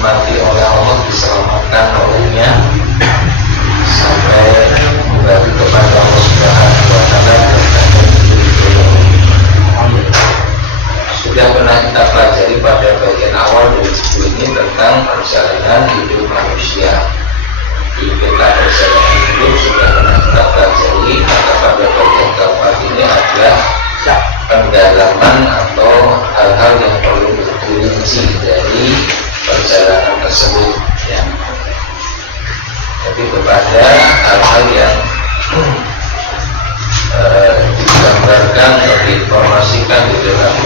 dirahmati oleh Allah, diselamatkan olehnya sampai kembali kepada Allah Subhanahu wa Ta'ala. Sudah pernah kita pelajari pada bagian awal dari buku ini tentang perjalanan hidup manusia. Di peta perjalanan hidup sudah pernah kita pelajari, maka pada bagian keempat ini adalah pendalaman atau hal-hal yang perlu dirinci dari perjalanan tersebut, ya. Jadi kepada hal-hal yang digambarkan atau diinformasikan di dalam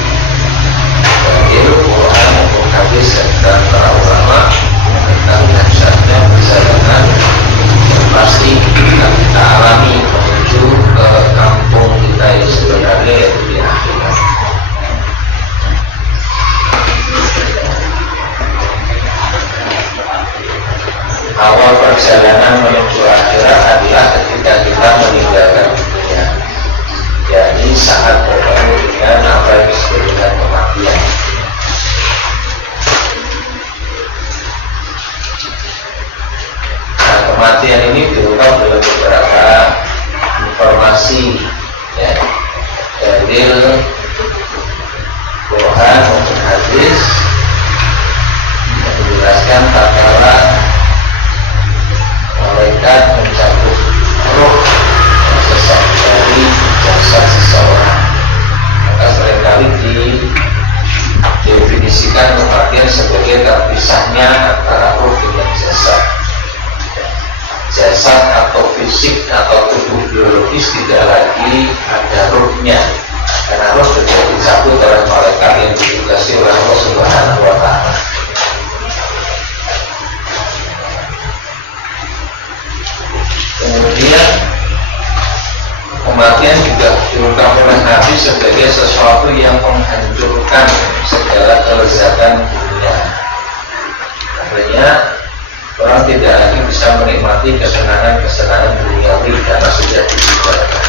Al-Quran maupun hadis dan para ulama tentang dahsyatnya perjalanan yang pasti akan kita alami menuju ke kampung kita yang sebenarnya, yaitu di akhirat. Awal perjalanan menuju akhirat adalah ketika kita meninggalkan dunia, yakni saat bertemu dengan apa yang disebut dengan kematian. Nah, kematian ini diungkap dalam beberapa informasi, ya, dari Quran maupun hadis yang menjelaskan tatkala malaikat mencabut roh dari jasad seseorang, maka seringkali didefinisikan kematian sebagai terpisahnya antara roh dengan jasad. Jasad atau fisik atau tubuh biologis tidak lagi ada rohnya, karena roh sudah dicabut oleh malaikat yang ditugasi oleh Allah Subhanahu wa Ta'ala. Kemudian kematian juga diungkap oleh Nabi sebagai sesuatu yang menghancurkan segala kelezatan dunia. Artinya orang tidak lagi bisa menikmati kesenangan-kesenangan duniawi karena sudah ditinggalkan.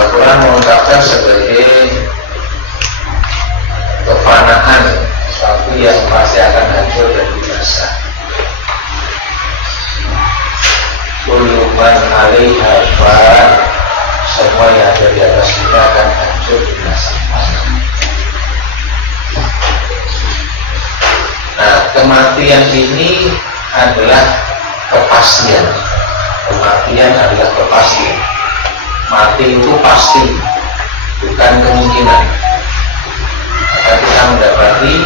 Al-Quran mengungkapkan sebagai kefanaan, sesuatu yang pasti akan hancur dan binasa. Kullu man 'alaiha fan, semua yang ada di atas dunia akan hancur binasa. Nah, kematian ini adalah kepastian. Kematian adalah kepastian. Mati itu pasti, bukan kemungkinan. Maka kita mendapati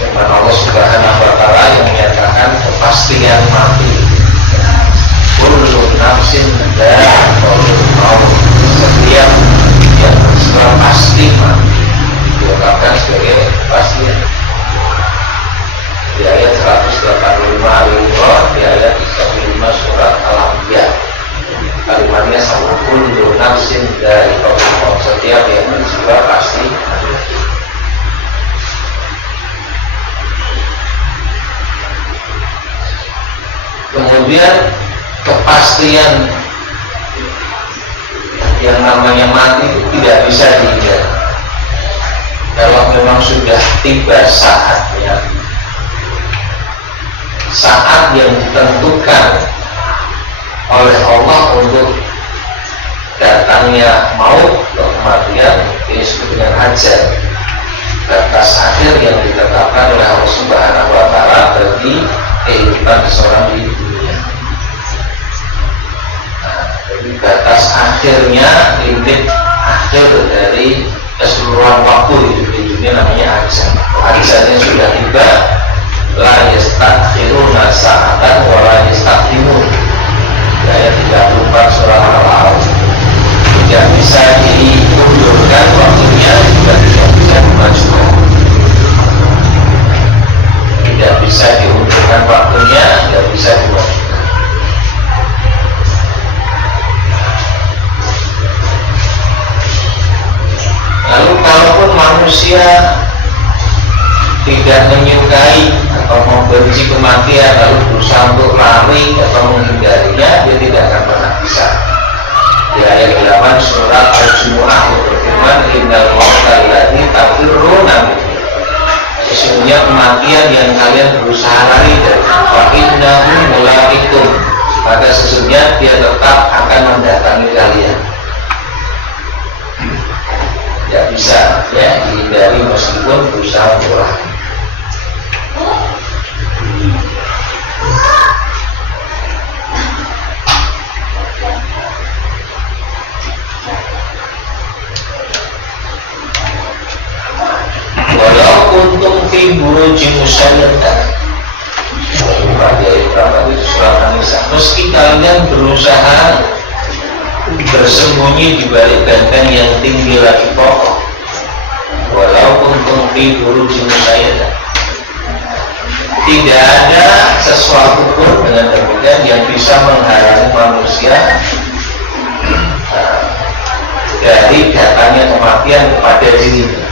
firman Allah Subhanahu wa Ta'ala yang menyatakan kepastian mati. Kullu nafsin dha'iqatul maut, setiap yang sudah pasti mati diungkapkan sebagai kepastian. Di ayat 185 Al-Imran, di ayat 35 surat Al-Anbiya, kalimatnya sama, kullu nafsin dha'iqatul maut, setiap yang berjiwa pasti mati. Kemudian kepastian yang namanya mati itu tidak bisa dihindari. Kalau memang sudah tiba saatnya, saat yang ditentukan oleh Allah untuk datangnya maut atau kematian, ini disebut dengan ajal, batas akhir yang ditetapkan oleh Allah Subhanahu wa Ta'ala bagi kehidupan seseorang di dunia. Jadi batas akhirnya, limit akhir dari keseluruhan waktu hidup di dunia namanya ajal. Ajalnya sudah tiba, la yastakhiruna sa'atan wa la yastaqdimun. Ayat 34 surah Al-A'raf. Tidak bisa diundurkan waktunya, juga tidak bisa dimajukan. Tidak bisa diundurkan waktunya, tidak bisa dimajukan. Lalu kalaupun manusia tidak menyukai atau membenci kematian lalu berusaha untuk lari atau menghindarinya, dia tidak akan pernah bisa. Di ayat 8 surat Al-Jumu'ah berfirman, innal mauta alladzi tafirruna minhu sesungguhnya kematian yang kalian berusaha lari dari fa'innahu mulaqikum, maka sesungguhnya dia tetap akan mendatangi kalian. Tidak bisa ya dihindari meskipun berusaha untuk lari. Walau kuntum fi burujin musyayyadah, meski kalian berusaha bersembunyi di balik benteng yang tinggi lagi kokoh, walau kuntum fi burujin musyayyadah, tidak ada sesuatu pun dengan demikian yang bisa menghalangi manusia dari datangnya kematian kepada dirinya.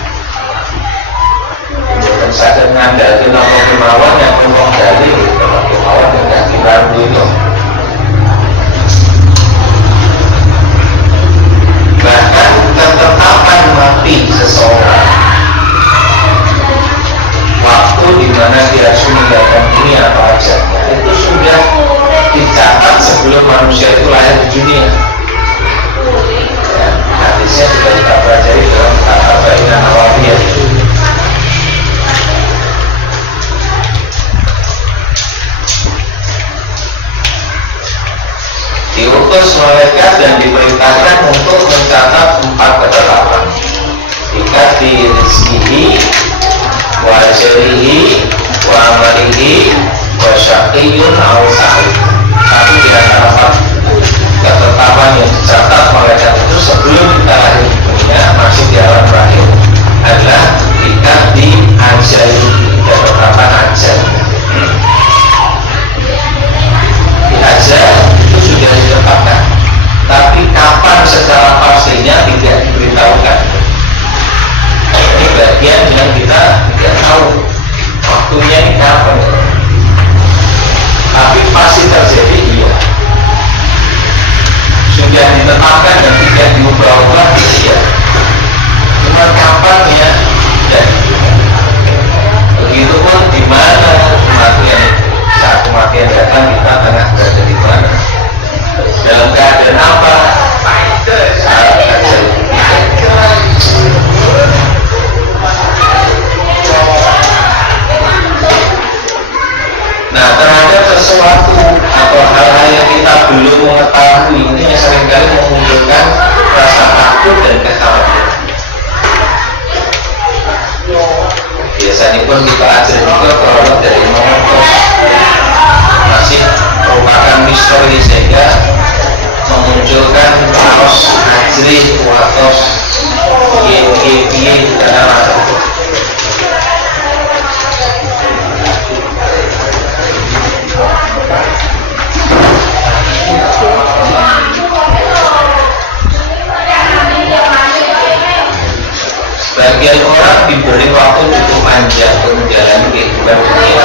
Sadar ngandalkan nama kemauan yang penuh dari kemauan yang kaki baru itu. Bahkan ketetapan mati seseorang, waktu di mana dia harus meninggalkan dunia atau ajalnya, itu sudah dicatat sebelum manusia itu lahir di dunia. Ya, hadisnya sudah kita pelajari dalam Arba'in Nawawiyah. Diutus malaikat dan diperintahkan untuk mencatat 4 ketetapan. Dikati rizkihi, wa ajrihi, wa amalihi, wa syaqiyun aw sa'id. Tapi di antara 4 ketetapan yang dicatat malaikat itu sebelum kita lahir di dunia, masih di alam rahim, adalah dikati ajrihi, ketetapan ajal. Ajal itu sudah ditetapkan, tapi kapan secara pastinya tidak diberitahukan. Ini bagian yang kita tidak tahu waktunya ini kapan, tapi pasti terjadi, iya. Sudah ditetapkan dan tidak diubah-ubah, iya. Cuma kapan ya tidak. Begitupun di mana kematian itu. Saat kematian datang, kita tengah berada di mana? Dalam keadaan apa? Saat ajal. Nah, terhadap sesuatu atau hal-hal yang kita belum mengetahui, ini yang seringkali memunculkan rasa takut dan kekhawatiran. Biasanya pun kita ajar juga kalau dari mengutus masih merupakan misteri sehingga memunculkan kaos ajri atau kiai karena masa itu. Sebagian orang diberi waktu cukup panjang untuk menjalani kehidupan dunia.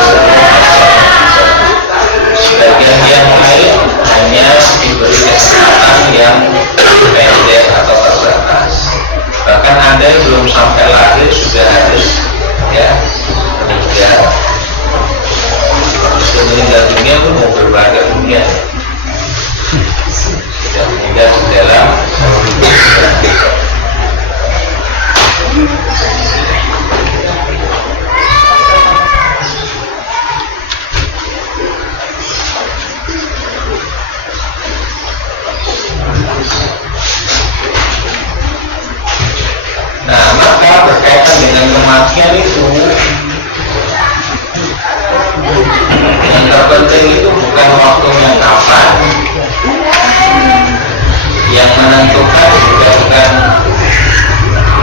Sebagian yang lain hanya diberi kesempatan yang pendek atau terbatas. Bahkan ada yang belum sampai lahir sudah harus ya meninggal. Sudah meninggal dunia pun mau berbagai dunia. Sudah meninggal di dalam Nah, maka berkaitan dengan kematian itu, yang terpenting itu bukan waktunya kapan, yang menentukan juga bukan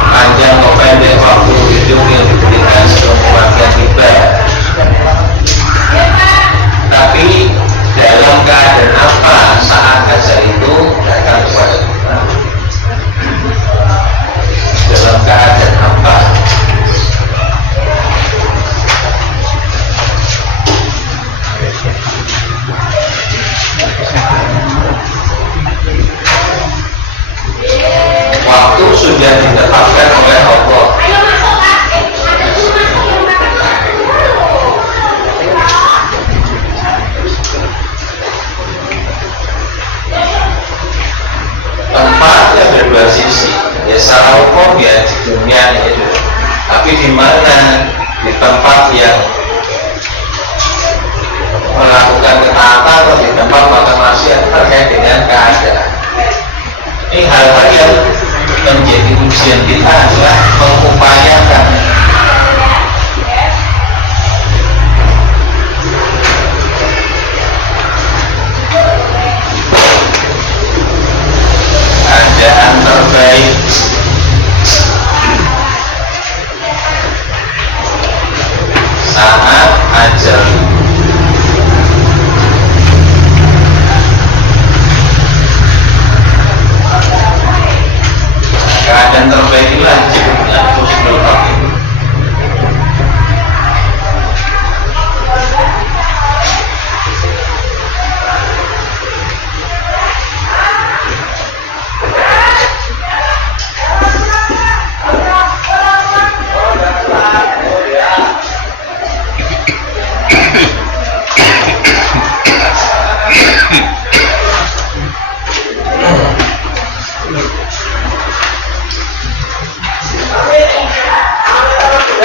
panjang atau pendek waktu hidup yang diberikan sebelum kematian tiba, tapi dalam keadaan apa saat ajal itu datang kepada kita. Dalam keadaan apa? Tapi di mana? Di tempat yang melakukan ketaatan atau di tempat melakukan maksiat terkait dengan keadaan. Ini hal-hal yang menjadi ujian kita adalah mengupayakan keadaan terbaik saat ajal. Keadaan terbaik inilah disebutnya husnul khotimah.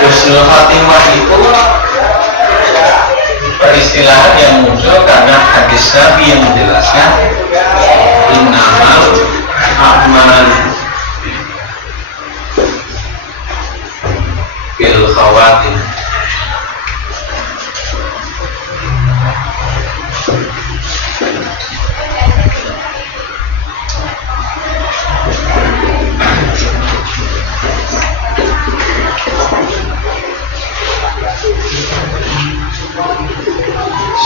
Husnul khotimah itu peristilahan yang muncul karena hadis Nabi yang menjelaskan innamal a'mal bil khawatim.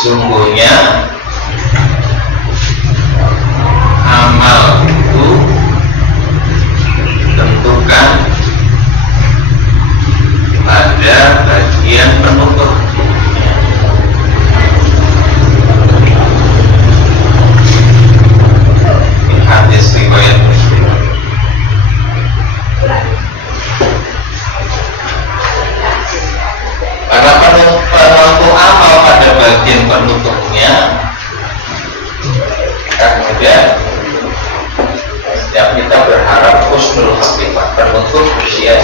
Sungguhnya amal itu tentukan pada bagian penutup. Ini hadis riwayat Muslim. Karena penentu amal pada bagian penutupnya, kemudian setiap kita berharap husnul khotimah terbentuk usia.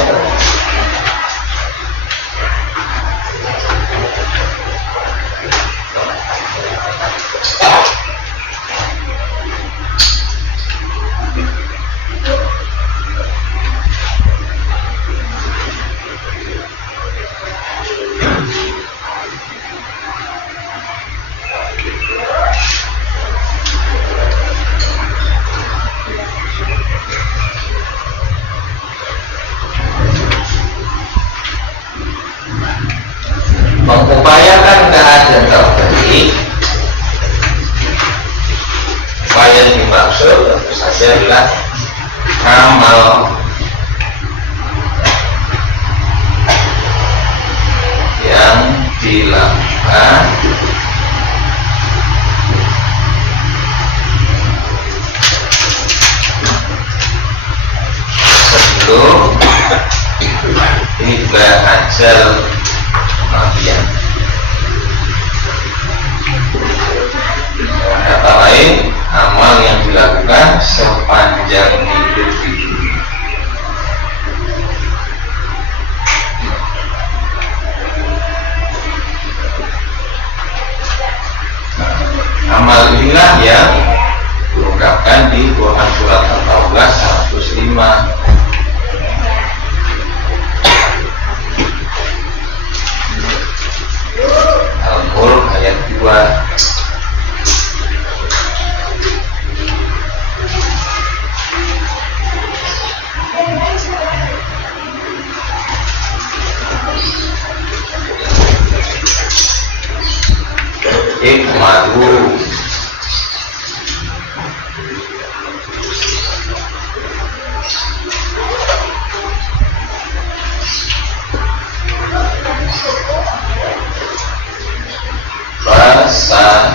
Mengupayakan keadaan terbaik. Upaya yang dimaksud tentu saja adalah amal yang dilakukan sebelum tiba ajal kematian. Kata lain, amal yang dilakukan sepanjang hidup di dunia. Amal inilah yang diungkapkan di Quran surat Al-Tawbah 105. Al-Mulk ayat 2. Ikmadu bahasa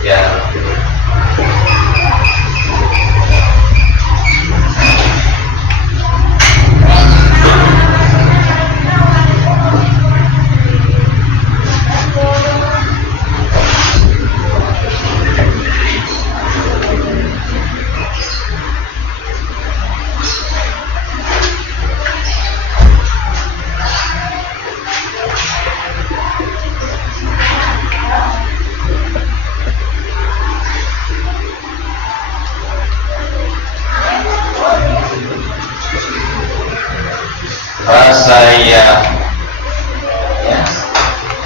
yang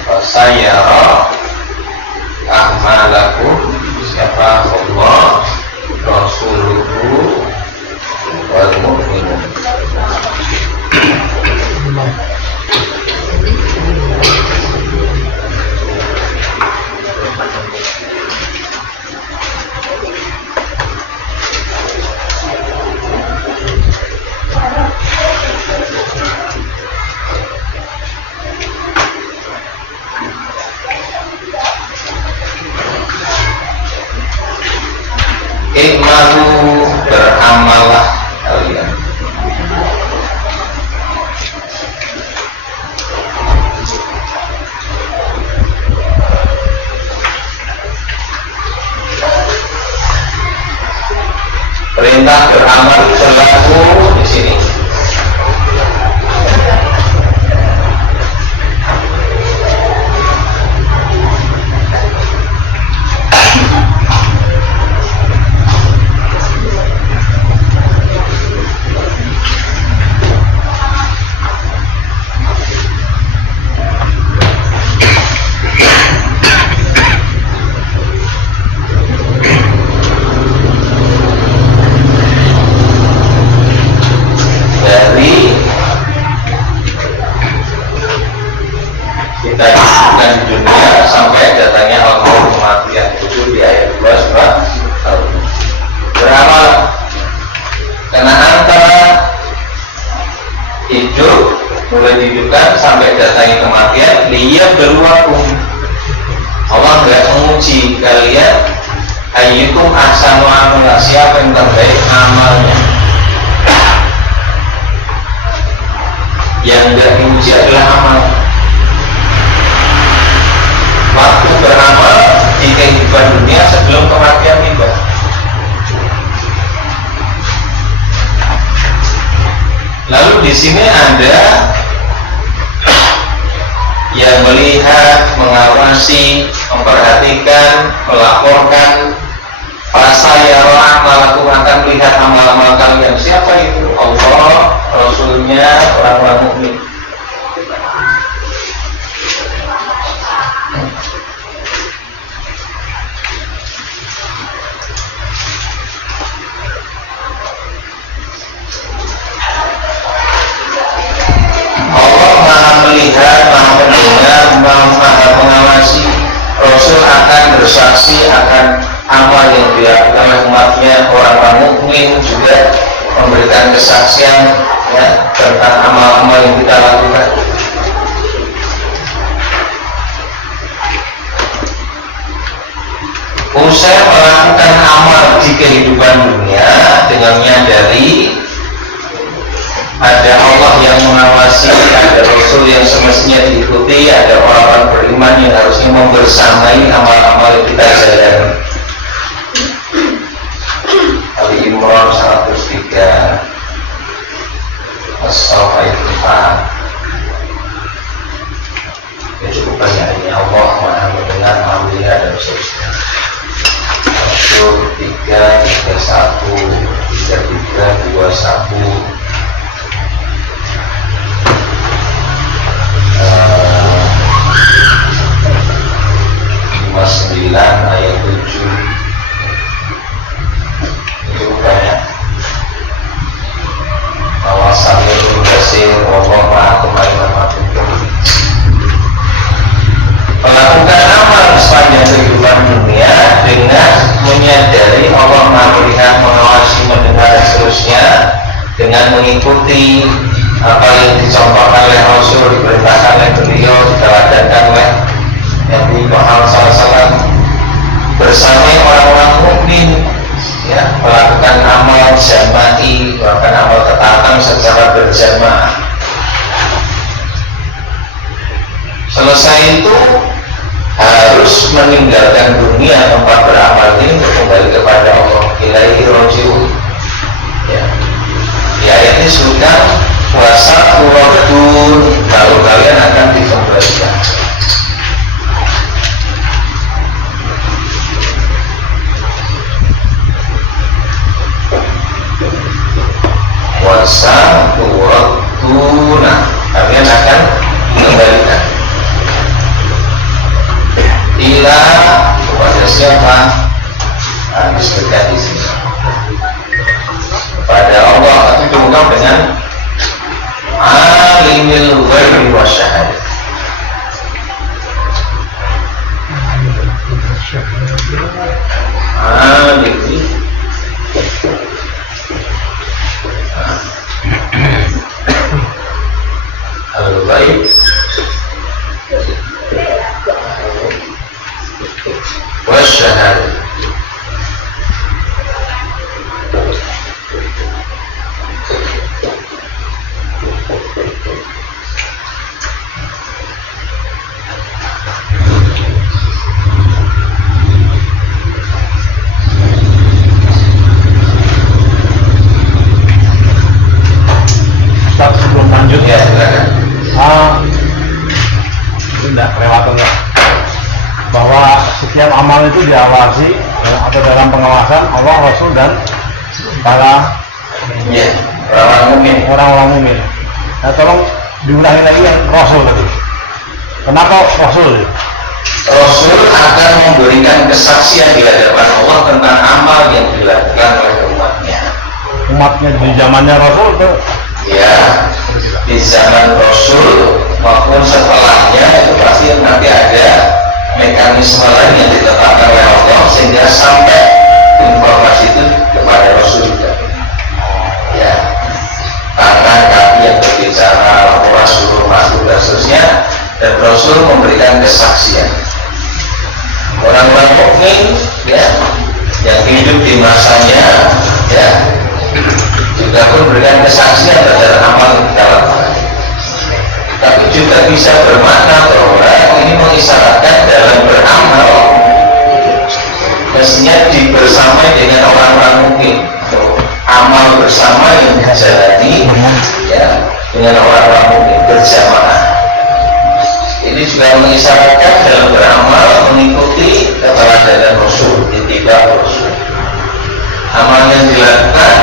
Fasayara ahmalakum, siapa Allah Rasuluhu wal mu'minun. Ikmalu, beramallah kalian. Perintah beramal berlaku di sini. Siapa yang terbaik amalnya. Yang tidak diuji adalah amal. Waktu beramal di kehidupan dunia sebelum kematian tiba. Lalu di sini ada yang melihat, mengawasi, memperhatikan, melaporkan. Fasayara malakum, akan melihat amal-amal kalian. Siapa itu? Allah, Rasulnya, orang-orang mukmin. Allah maha melihat, maha mendengar, maha mengawasi. Rasul akan bersaksi akan amal yang dilakukan oleh umatnya. Orang-orang mukmin juga memberikan kesaksian ya, tentang amal-amal yang kita lakukan. Usai melakukan amal di kehidupan dunia dengan menyadari ada Allah yang mengawasi, ada Rasul yang semestinya diikuti, ada orang-orang beriman yang harusnya membersamai amal-amal yang kita jalani. Ali Imran 103 As-Safaifah. Ya cukup banyak ini. Allah maha mendengar, maha melihat dan seterusnya. 3, 31, 33, 21 59 ayat 7. Itu banyak. Awasannya basir Allah ma'akum alimamakum. Melakukan amal sepanjang kehidupan dunia dengan menyadari Allah melihat, mengawasi, mendengar dan seterusnya, dengan mengikuti apa yang dicontohkan oleh Rasul, diperintahkan oleh beliau, diteladankan oleh Nabi Muhammad SAW, bersama orang-orang mukmin ya, melakukan amal jama'i, melakukan amal ketaatan secara berjamaah. Selesai itu harus meninggalkan dunia tempat beramal ini untuk kembali kepada Allah. Ilaihi raji'un. Ya. Di ayat ini disebutkan puasa uradun, kalau kalian akan dikembalikan. Puasa uraduna, alimil ghaibi wasyahadah. Alim al-ghaib wasyahadah. Sebelum lanjut Ya, silakan. Tidak kelewatan bahwa setiap amal itu diawasi atau dalam pengawasan Allah, Rasul dan para Ya, orang-orang mukmin. Nah, tolong diulangi lagi yang Rasul tadi. Kenapa Rasul? Rasul akan memberikan kesaksian di hadapan Allah tentang amal yang dilakukan oleh umatnya. Umatnya di zamannya Rasul itu Ya, di zaman Rasul maupun setelahnya itu pasti nanti ada mekanisme lain yang ditetapkan oleh Allah sehingga sampai informasi itu kepada Rasul juga. Ya, karena kami yang berbicara, Rasul masuk dan seterusnya, dan Rasul memberikan kesaksian. Orang-orang mukmin ya yang hidup di masanya ya juga pun memberikan kesaksian terhadap amal yang kita lakukan. Tapi juga bisa bermakna bahwa ini mengisyaratkan dalam beramal mestinya dibersamai dengan orang-orang mukmin. Amal bersama yang dijalani ya dengan orang-orang mukmin berjamaah. Ini juga mengisyaratkan dalam beramal mengikuti keteladanan Rasul, ittiba' Rasul. Amal yang dilakukan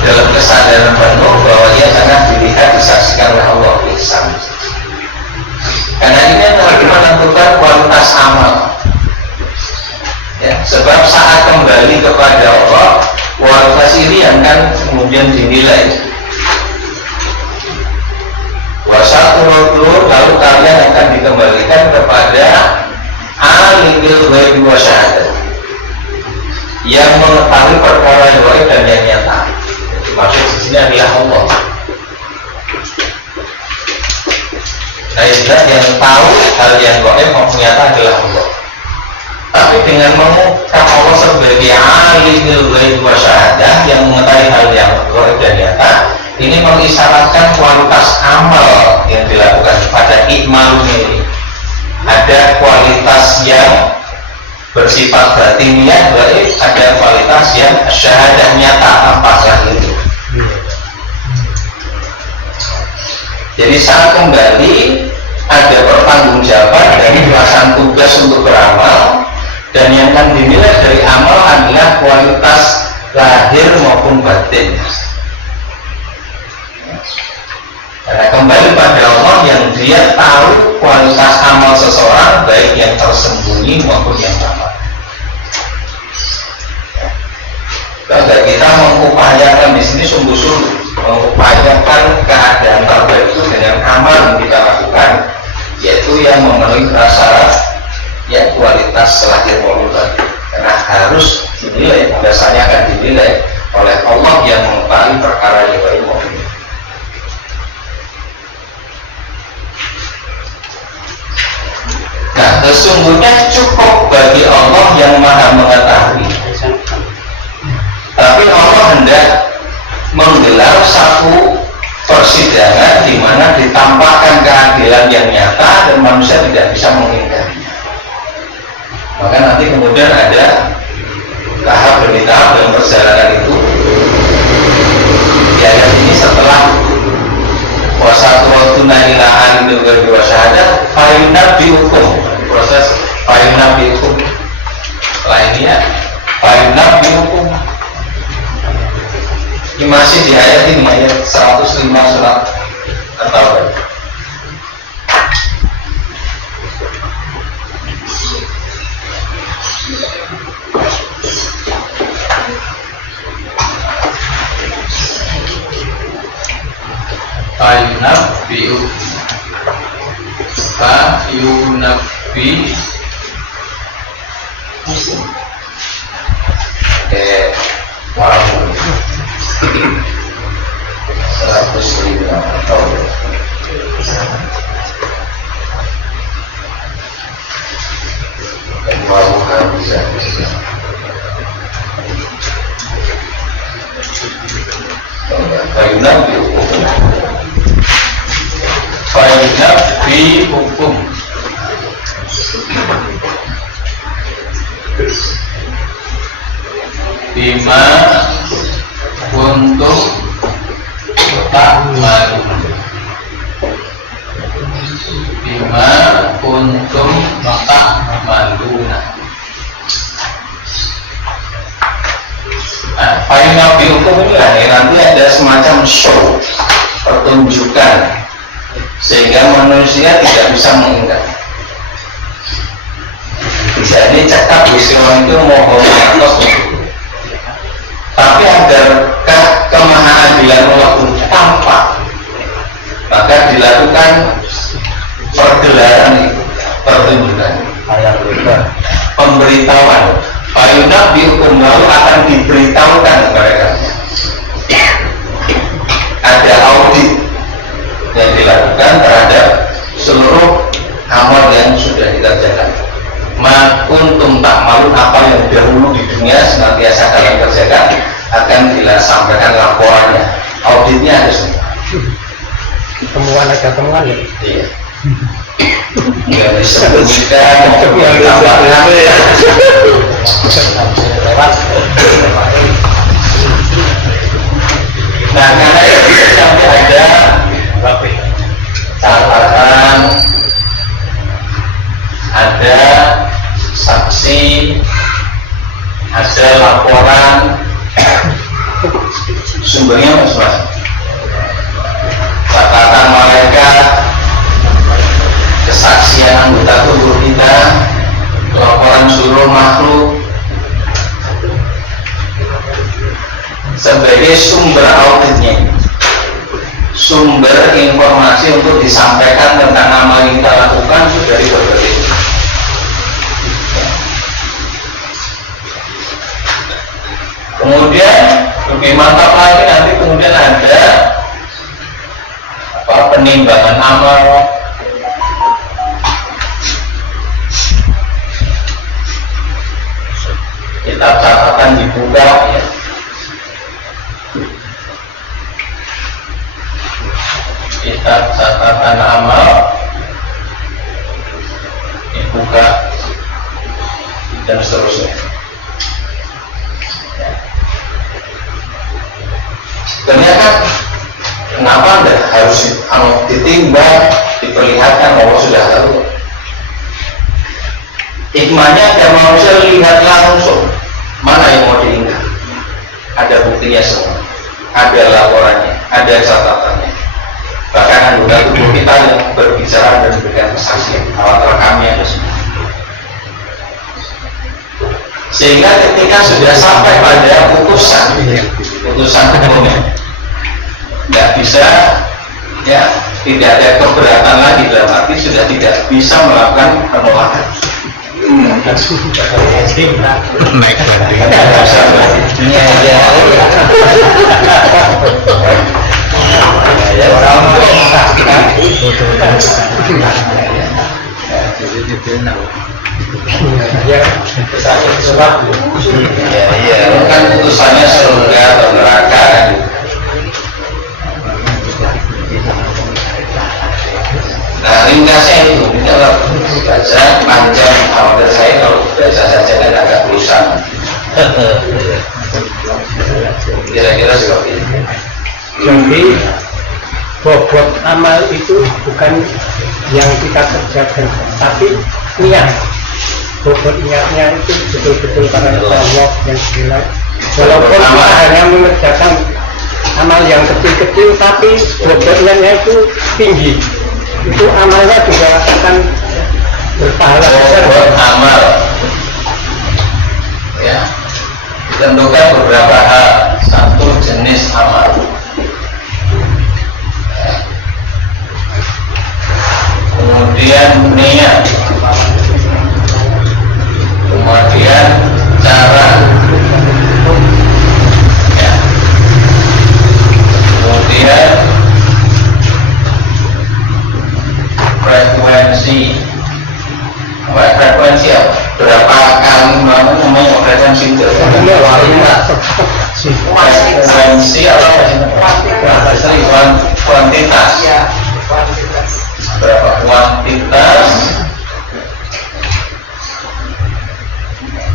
dalam kesadaran penuh bahwa ia sangat dilihat, disaksikan oleh Allah ihsan. Karena ini adalah menentukan kualitas amal. Ya, sebab saat kembali kepada Allah, kualitas ini yang kan kemudian dinilai. Wasatu lalu kalian akan dikembalikan kepada alimil ghaibi wasyahadah, yang mengetahui perkara yang gaib dan yang nyata. Maksud di sini adalah Allah. Nah, yang tahu hal yang gaib maupun nyata adalah Allah. Tapi dengan mengungkap Allah sebagai alimul ghaibi wasyahadah, yang mengetahui hal yang gaib dan nyata, ini mengisyaratkan kualitas amal yang dilakukan pada ikmalnya ini. Ada kualitas yang bersifat batiniah gaib, ada kualitas yang syahadah nyata tanpa zahir. Jadi saat kembali ada pertanggungjawaban dari pelaksanaan tugas untuk beramal, dan yang akan dinilai dari amal adalah kualitas lahir maupun batin. Karena kembali pada Allah yang dia tahu kualitas amal seseorang, baik yang tersembunyi maupun yang tampak. Kalau kita mengupayakan di sini sungguh-sungguh, mengupayakan keadaan terbaik itu dengan amal yang kita lakukan, yaitu yang memenuhi syarat ya kualitas lahir maupun batin. Karena harus dinilai, biasanya akan dinilai oleh Allah yang mengetahui perkara yang baik maupun baik. Nah, sesungguhnya cukup bagi Allah yang maha mengetahui. Tapi Allah hendak menggelar satu persidangan di mana ditampakkan keadilan yang nyata dan manusia tidak bisa mengingkarinya. Maka nanti kemudian ada tahap demi tahap dalam perjalanan itu. Di ayat ini setelah wasatu waktu ila alimil ghaibi wasyahadah fa'inab dihukum, proses fa'inab dihukum. Setelah ini ya fa'inab dihukum. Ini masih di ayat ini, ayat 105 surat At-Taubah. Fa'inab dihukum. yunabbi walaupun 105 tahun mau bisa Fayunabbi hukum bima untuk ta'malun bima untuk ta'maluna. Nah, Fayunabbi hukum ini lah yang nanti ada semacam show pertunjukan sehingga manusia tidak bisa mengingat. Jadi cakap istilah itu mohon atas, tapi agar kemahaadilan Allah pun tampak, maka dilakukan pergelaran itu, pertunjukan, pemberitahuan. Fayunabbi hukum lalu akan diberitahukan mereka. Ada audit yang dilakukan terhadap seluruh amal yang sudah dikerjakan. Ma kuntum ta'malun, apa yang dahulu di dunia senantiasa kalian kerjakan akan disampaikan laporannya. Auditnya ada semua. Temuan ada temuan ya. Iya. Yang disembunyikan, yang ditambahkan. Nah, karena itu sampai ada catatan, ada saksi, ada laporan, sumbernya masing-masing. Catatan malaikat, kesaksian anggota tubuh kita, laporan seluruh makhluk sebagai sumber auditnya, sumber informasi untuk disampaikan tentang amal yang kita lakukan itu dari berbagai. Kemudian lebih mantap lagi nanti kemudian ada penimbangan amal, kitab catatan dibuka ya. Kitab catatan amal dibuka dan seterusnya. Ternyata kenapa Anda harus ditimbang, diperlihatkan bahwa sudah tahu? Hikmahnya agar manusia lihat langsung mana yang mau diingat. Ada buktinya semua, ada laporannya, ada catatannya. Bahkan anggota tubuh kita yang berbicara dan memberikan kesaksian, alat rekamnya ada semua. Sehingga ketika sudah sampai pada putusan hukumnya, nggak bisa, ya tidak ada keberatan lagi, dalam arti sudah tidak bisa melakukan penolakan. Naik berarti. Iya ya. Iya, kan putusannya surga atau neraka. Nah, ringkasnya itu, ini kalau baca panjang, kalau saya kalau baca saja kan agak rusak. Kira-kira seperti itu. Jadi bobot amal itu bukan yang kita kerjakan, tapi niat. Bobot niatnya itu betul-betul karena Allah yang jelas. Walaupun kita hanya mengerjakan amal yang kecil-kecil, tapi bobot niatnya itu tinggi. Itu amalnya juga akan berpahala. Bobot amal, ya, ditentukan beberapa hal. Satu, jenis amal. Kemudian niat, kemudian cara, ya. Kemudian frekuensi apa? Berapa kali namanya frekuensi itu? Frekuensi apa sih? Kuantitas. Berapa kuantitas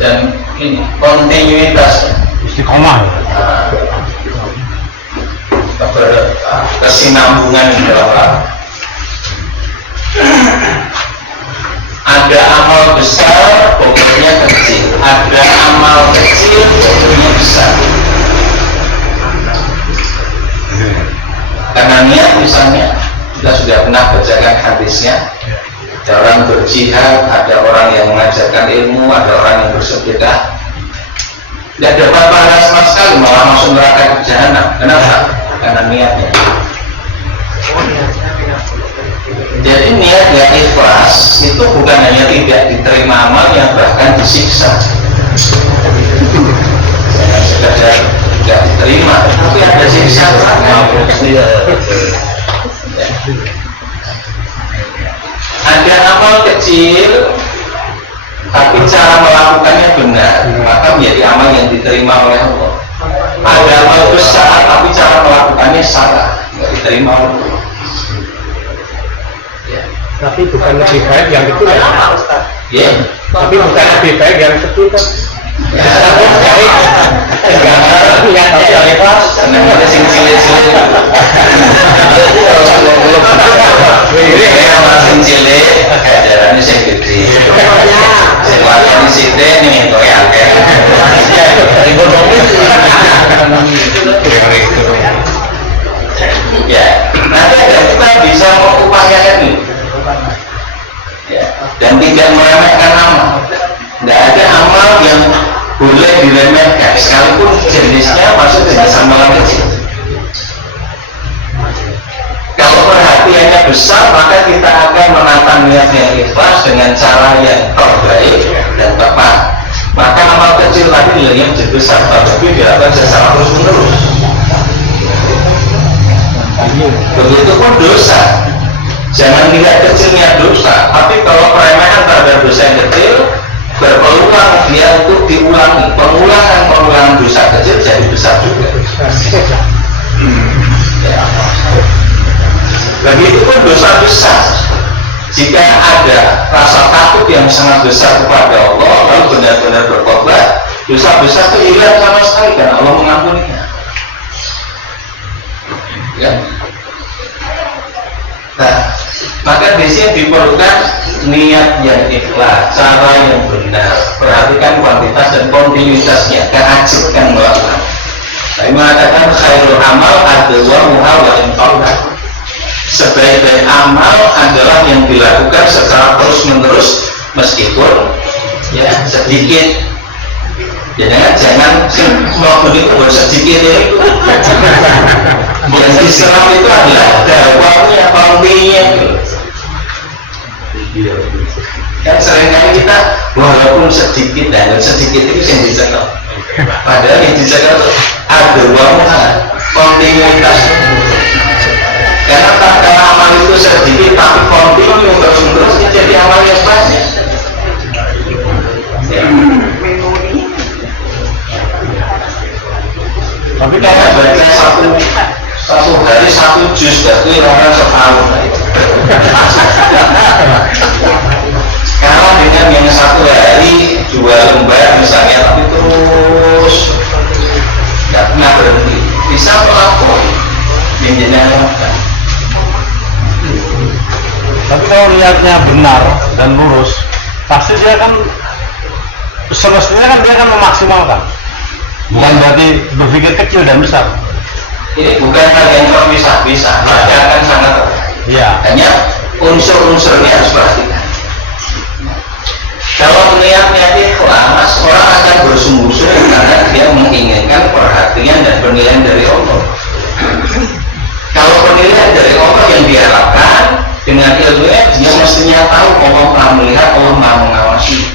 dan ini kontinuitas. Istiqomah. Kesinambungan di dalam ada amal besar, bobotnya kecil. Ada amal kecil, bobotnya besar. Karena niat misalnya, kita sudah pernah bacakan hadisnya. Ada orang berjihad, ada orang yang mengajarkan ilmu, ada orang yang bersepeda. Tidak dapat pahala sama sekali, malah masuk neraka ke jahanam. Kenapa? Karena niatnya. Jadi niat yang ikhlas itu bukan hanya tidak diterima amalnya, bahkan disiksa. Sekedar tidak diterima, tapi ada siksa. Ada amal kecil, tapi cara melakukannya benar, maka menjadi amal yang diterima oleh Allah. Ada amal besar, tapi cara melakukannya salah, nggak diterima oleh Allah. Tapi bukan lebih baik yang itu ya. Ya. Tapi bukan lebih baik yang itu kan. Senangnya sing cilik-cilik. Ini orang sing cilik, ajarannya sing gede. Sing lakoni sithik nih kok ya akeh. Ya, nanti ada kita bisa mengupayakan ini. Ya, dan tidak meremehkan amal. Tidak ada amal yang boleh diremehkan, sekalipun jenisnya masuk jenis amalan kecil. Kalau perhatiannya besar, maka kita akan menata niat yang ikhlas dengan cara yang terbaik dan tepat. Maka amal kecil tadi nilainya menjadi besar, tapi dilakukan secara terus menerus. Begitupun dosa. Jangan lihat kecilnya dosa, tapi kalau peremehan terhadap dosa yang kecil berpeluang dia untuk diulangi. Pengulangan dosa kecil jadi besar juga. Begitupun dosa besar. Jika ada rasa takut yang sangat besar kepada Allah, lalu benar-benar bertobat, dosa besar itu hilang sama sekali karena Allah mengampuninya. Ya. Nah, maka di sini diperlukan niat yang ikhlas, cara yang benar, perhatikan kuantitas dan kontinuitasnya, keajibkan melakukan. Saya mengatakan khairul amal adalah muhal yang tauhid. Sebaik-baik amal adalah yang dilakukan secara terus-menerus meskipun ya sedikit. Ya jangan melakukan itu buat sedikit itu. Yang diserap itu adalah dakwahnya, kontinya. Kan seringkali kita walaupun sedikit dan sedikit itu yang dicekal. Padahal yang dicekal itu ada wamuhan, kontinuitas. Karena tak kala amal itu sedikit tapi kontinu terus-menerus jadi amal yang banyak. Tapi kalau baca satu hari satu juz itu orang setahun. Kalau dengan yang satu hari 2 lembar misalnya, tapi terus nggak pernah berhenti, bisa melakukan jenjang. Tapi kalau niatnya benar dan lurus, pasti dia kan semestinya kan dia akan memaksimalkan. Bukan berarti berpikir kecil dan besar. Ini bukan hal yang terpisah-pisah, tapi akan sangat Iya. hanya unsur-unsurnya harus perhatikan. Kalau niatnya ikhlas, orang akan bersungguh-sungguh karena dia menginginkan perhatian dan penilaian dari Allah. Kalau penilaian dari Allah yang diharapkan, Dengan ilmunya dia mestinya tahu Allah Maha melihat, Allah Maha mengawasi.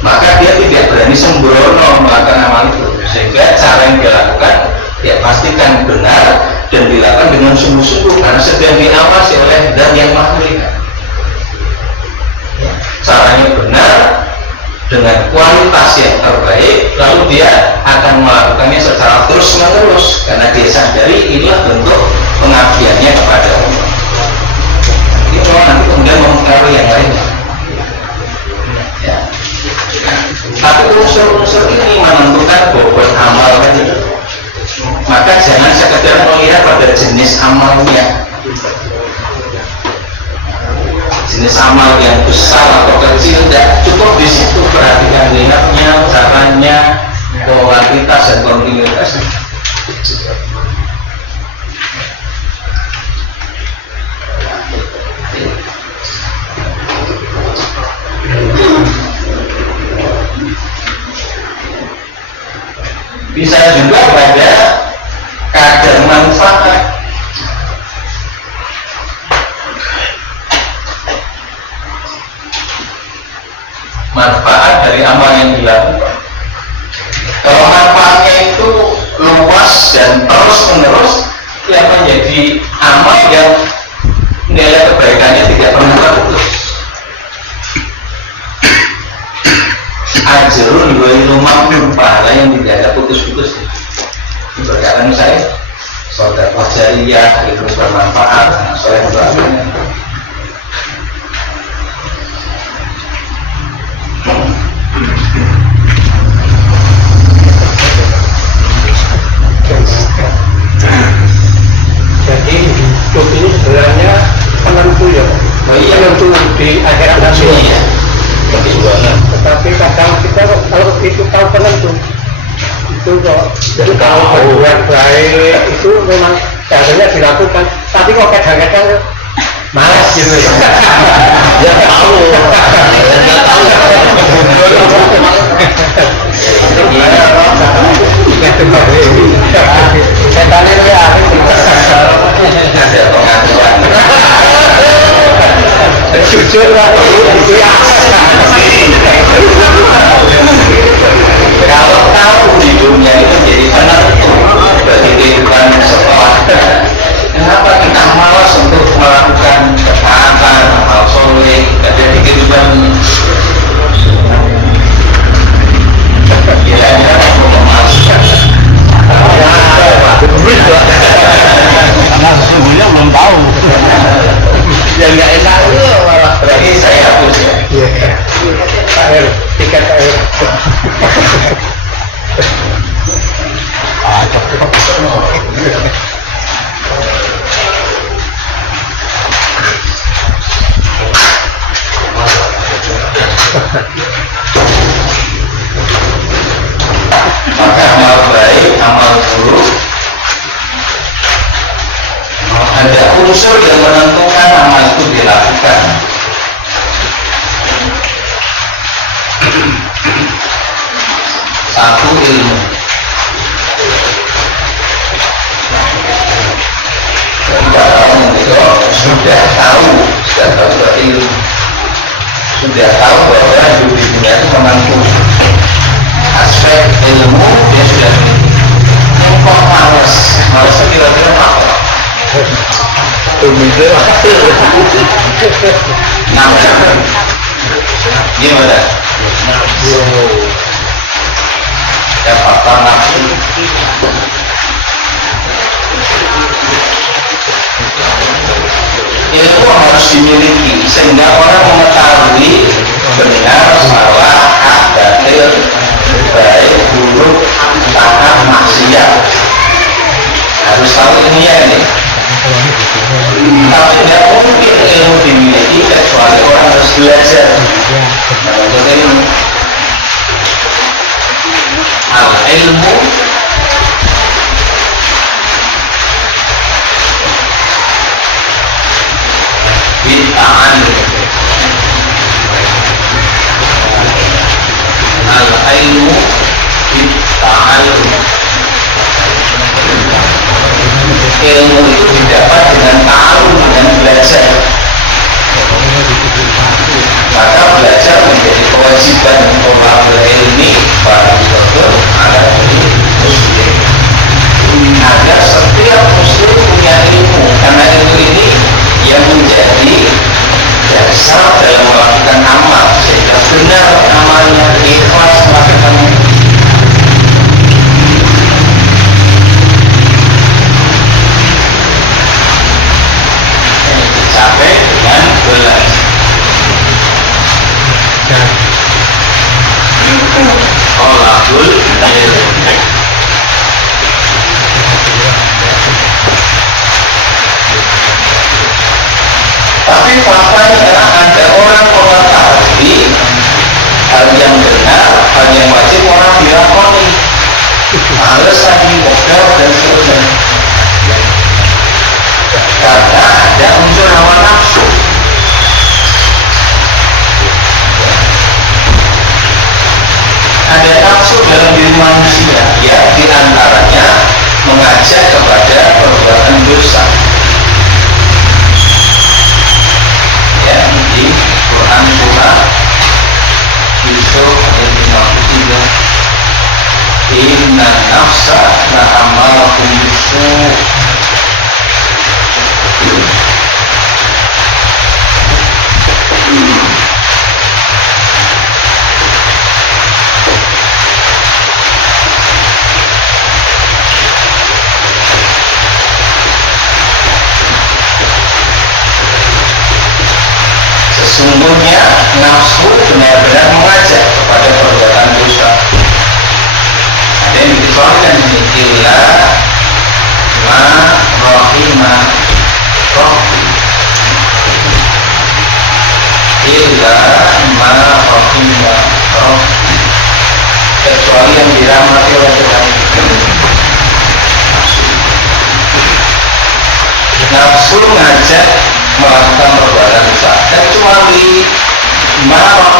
Maka dia tidak berani sembrono melakukan amal itu. Sehingga cara yang dia lakukan dia pastikan benar dan dilakukan dengan sungguh-sungguh karena sedang diawasi oleh Zat yang Maha melihat. Caranya benar dengan kualitas yang terbaik, lalu dia akan melakukannya secara terus-menerus karena dia sadari inilah bentuk pengabdiannya kepada Allah. Itu nanti kemudian mempengaruhi yang lainnya. Ya. Tapi unsur-unsur ini menentukan bobot amal tadi. Maka jangan sekedar melihat pada jenis amalnya. Jenis amal yang besar atau kecil tidak cukup di situ, perhatikan niatnya, caranya, kualitas dan kontinuitasnya. Bisa juga pada kadar manfaat. Manfaat dari amal yang dilakukan. Kalau manfaatnya itu luas dan terus-menerus, yang menjadi amal yang nilai kebaikannya tidak pernah terputus. Ajrun wa ilmam, pahala yang tidak ada putus-putus. Berkata saya, sedekah jariyah itu bermanfaat, soleh beragama. Jadi hidup ini sebenarnya penentu ya. Iya, Penentu di akhirat nanti. Iya. Tetapi kadang kita kalau itu tahu penentu itu kok jadi kalau berbuat baik itu memang seharusnya dilakukan, tapi kok kadang-kadang malas gitu ya. Ya tahu. Setan itu ya Ada pengaturan. jujur lah itu ya. Kalau tahu di dunia itu jadi penentu bagi kehidupan setelahnya, kenapa kita malas untuk melakukan ketaatan, amal soleh, jadi kehidupan kira-kira untuk memasukkan Karena sesungguhnya belum tahu. yang nggak enak itu malah berarti saya hapus ya. Air tiket air. Maka amal baik, amal buruk, ada unsur yang menentukan amal itu dilakukan. Satu, ilmu. Ketika orang itu sudah tahu ilmu, sudah tahu bahwa hidup di dunia itu memang aspek ilmu dia sudah miliki. Kok males kira-kira apa? Gimana? Ya faktor nafsu. Ilmu harus dimiliki sehingga orang mengetahui benar salah, hak, batil, baik, buruk, taat, maksiat. Harus tahu ilmunya ini. Tapi tidak mungkin ilmu dimiliki kecuali orang harus belajar. Nah, untuk ilmu, ilmu bitta'allum. Al-ilmu bitta'allum. Ilmu itu didapat dengan ta'allum, dengan belajar. Tapi faktanya ada orang mengetahui hal yang benar, hal yang wajib orang dilakoni. Males lagi modal dan seterusnya. Karena ada unsur hawa nafsu. Ada nafsu dalam diri manusia yang diantaranya mengajak kepada perbuatan dosa. Ya, di Quran surah Yusuf ayat 53. Inna nafsa la'amarakum bisu'. Sesungguhnya nafsu benar-benar mengajak kepada perbuatan dosa. Ada yang dikecualikan ini illa ma rahima rabbi, illa ma rahima rabbi, kecuali yang dirahmati oleh Tuhan. Nafsu ngajak melakukan perbuatan dosa, kecuali marah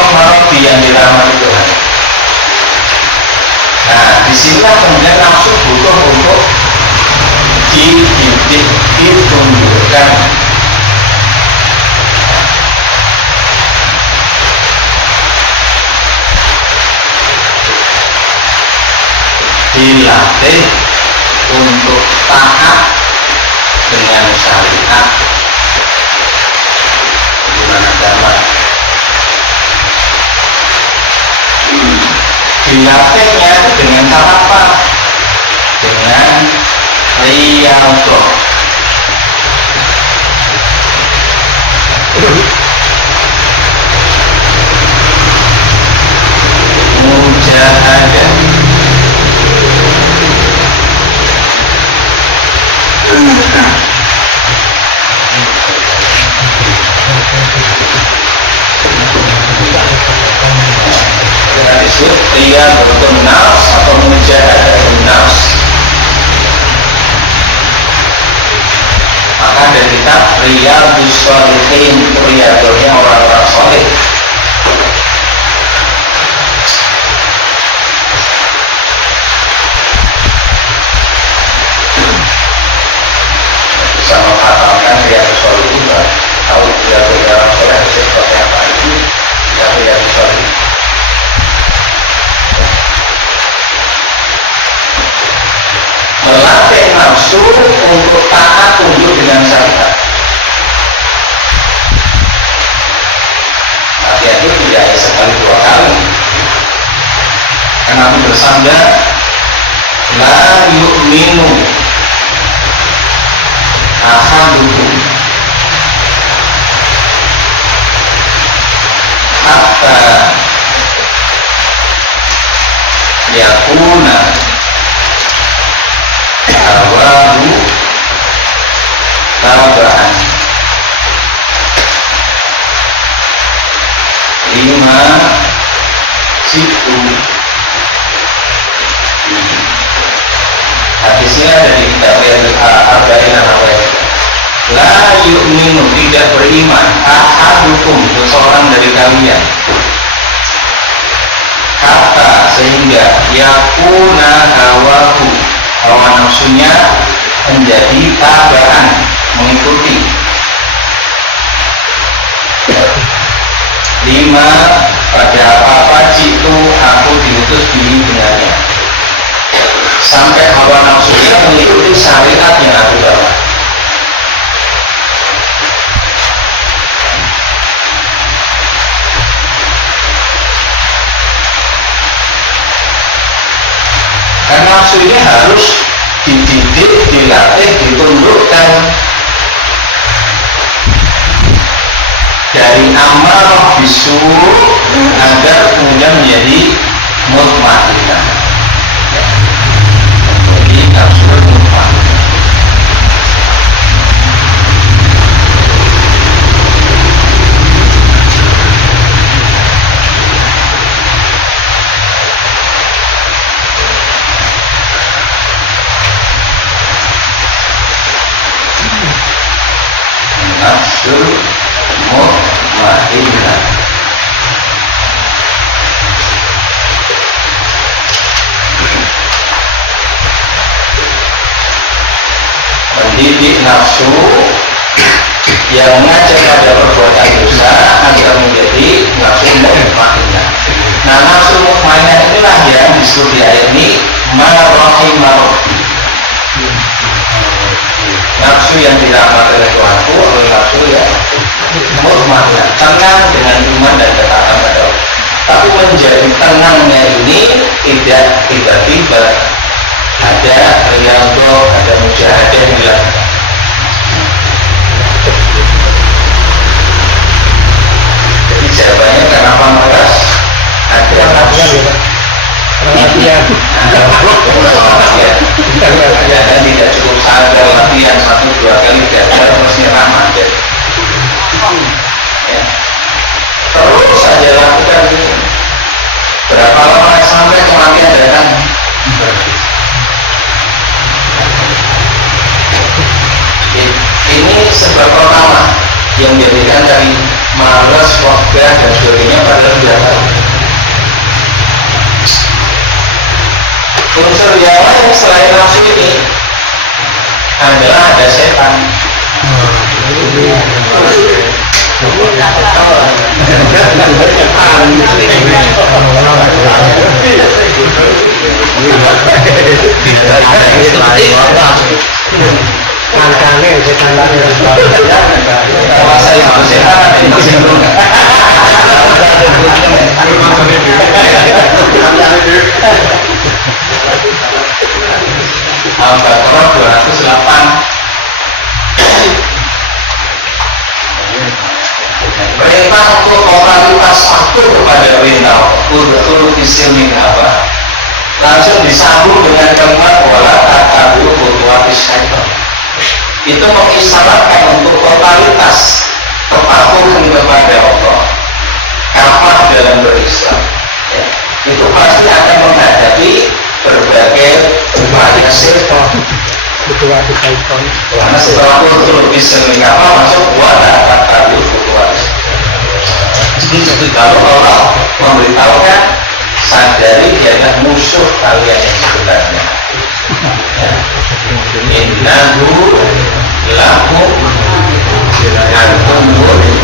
yang dirahmati Tuhan. Nah, disinilah kemudian nafsu butuh untuk dididik, ditundukkan. Dilatih untuk taat dengan syariat dengan agama. Dilatihnya dengan cara apa? Dengan riyadhah. Mujahadah. Dengan disebut riyadhatun nafs atau mujahadatun nafs. Maka ada kitab Riyadhus Shalihin, riyadhahnya orang-orang saleh. Bisa mengatakan Riyadhus Shalihin, tahu riyadhahnya orang saleh seperti apa itu? Riyadhus Shalihin. Melatih nafsu untuk taat tunduk dengan syariat. Latihan itu tidak sekali dua kali. Karena Nabi bersabda, la yu'minu ahadukum hatta yakuna hawahu tabaan lima situ. Hadisnya ada di kitab Arba'in An-Nawawi. La yu'minu, tidak beriman, ahadukum, seseorang dari kalian, hatta sehingga yakuna hawahu, hawa nafsunya menjadi tabaan, mengikuti. Lima, pada apa-apa jitu aku diutus dengannya, sampai hawa nafsunya mengikuti syariat yang aku bawa. Karena nafsu ini harus dididik, dilatih, ditundukkan dari amarah bisu agar kemudian menjadi mutmainnah. Jadi nafsu mutmainnah. mendidik nafsu yang mengajak pada perbuatan dosa agar menjadi nafsu mutmainnah. Nah, nafsu mutmainnah inilah yang disebut di ayat ini marahimah rabbi. Nafsu yang dirahmati oleh Tuhanku adalah nafsu yang mutmainnah, tenang dengan iman dan ketaatan pada Allah. Tapi menjadi tenangnya ini tidak tiba-tiba ada riyadhah, ada mujahadah yang dilakukan. Jadi jawabannya kenapa malas? Ada nafsu. Latihan. Ya, dan tidak cukup sadar latihan 1-2 kali gagal mesti ramah. Ya. Terus saja lakukan ini. Berapa lama sampai kematian datang? Ini sebab pertama yang menjadikan dari malas, wabah dan sebagainya pada biasa. Unsur yang lain selain nafsu ini adalah ada setan. Angkane setan lagi. Kalau saya itu setan ada yang tersinggung. Al-Baqarah 208. Perintah untuk totalitas patuh kepada perintah betul isilmin apa? Langsung disambung dengan kalimat wala tatabu khutuwatis syaitan. Itu mengisyaratkan untuk totalitas kepatuhan kepada Allah. Kafah dalam berislam, ya, itu pasti akan menghadapi berbagai upaya syaitan. Khutuwatis syaitan. Karena setelah betul isilmin apa masuk wala tatabu khutuwatis. Jadi kalau Allah memberitahukan sadari dia adalah musuh kalian yang sebenarnya. Innahu lakum aduwwun mubin.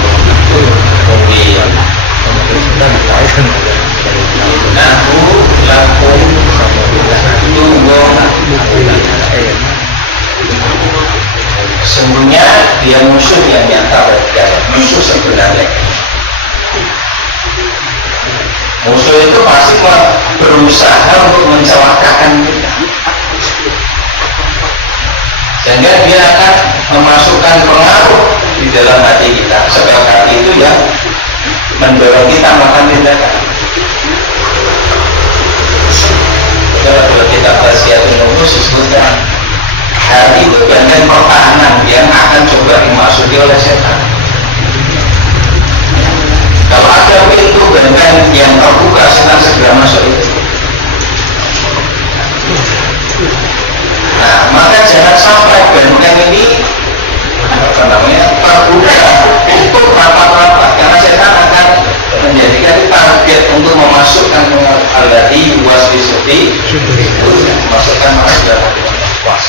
Innahu lakum aduwwun mubin. Sesungguhnya dia musuh yang nyata bagi kalian, musuh sebenarnya. Musuh itu pasti berusaha untuk mencelakakan kita, sehingga dia akan memasukkan pengaruh di dalam hati kita. Sebab hati itu yang mendorong kita melakukan tindakan. Kalau kita Tasyiatun Nufus disebutkan hati itu benteng pertahanan yang akan coba dimasuki oleh setan. Kalau ada pintu benteng yang terbuka, setan segera masuk itu. Nah, maka jangan sampai benteng ini terbuka untuk rapat-rapat, karena setan akan menjadikan target untuk memasukkan alladzi yuwaswisu fi sudur, memasukkan dalam was.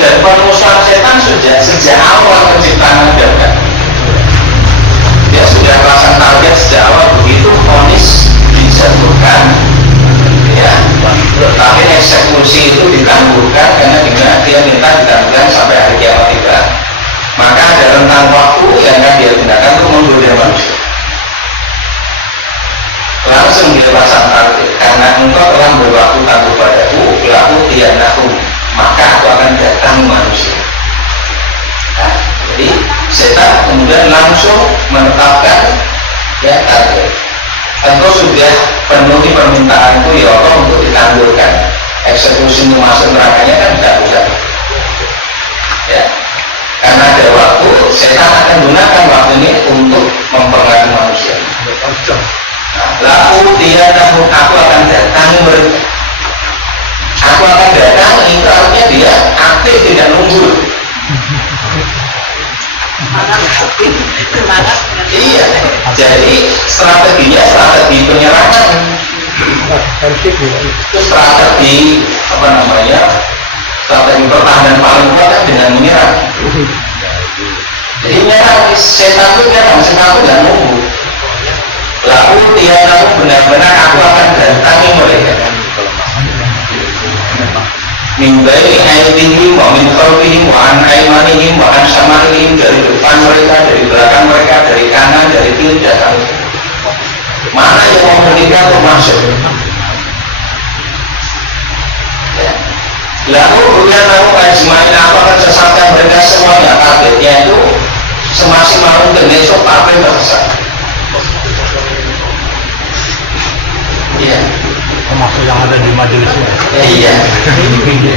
Dan permusuhan setan sejak awal penciptaan Adam, dia sudah pasang target sejak awal. Begitu vonis dijatuhkan, ya, tetapi eksekusi itu ditangguhkan karena dia minta ditangguhkan sampai hari kiamat tiba. Maka ada rentang waktu yang akan dia gunakan untuk menggoda manusia. Langsung dia pasang target, karena engkau telah berwaktu tangguh padaku, laku tianahu, maka aku akan datang manusia. Nah, jadi setan kemudian langsung menetapkan ya target. Engkau sudah penuhi permintaanku ya Allah untuk ditangguhkan. Eksekusi masuk nerakanya kan tidak usah. Ya, karena ada waktu, setan akan gunakan waktu ini untuk mempengaruhi manusia. Nah, laku tianahu, aku akan datang aku akan datang, itu artinya dia aktif, tidak nunggu. Iya, jadi strateginya strategi penyerangan. Itu strategi apa namanya, strategi pertahanan paling kuat kan dengan menyerang. Jadi menyerang setan itu nggak nunggu. Lalu dia tahu benar-benar aku akan datangi mereka. Min baini aydihim wa min khalfihim wa an aymanihim wa an syamalihim, dari depan mereka, dari belakang mereka, dari kanan, dari kiri datang. Mana yang mau menikah termasuk? Ya. Lalu kemudian aku ajmain apa akan sesatkan mereka semuanya. Targetnya itu semaksimal mungkin besok apa yang tersesat. Iya. Termasuk yang ada di majelis ini. Iya.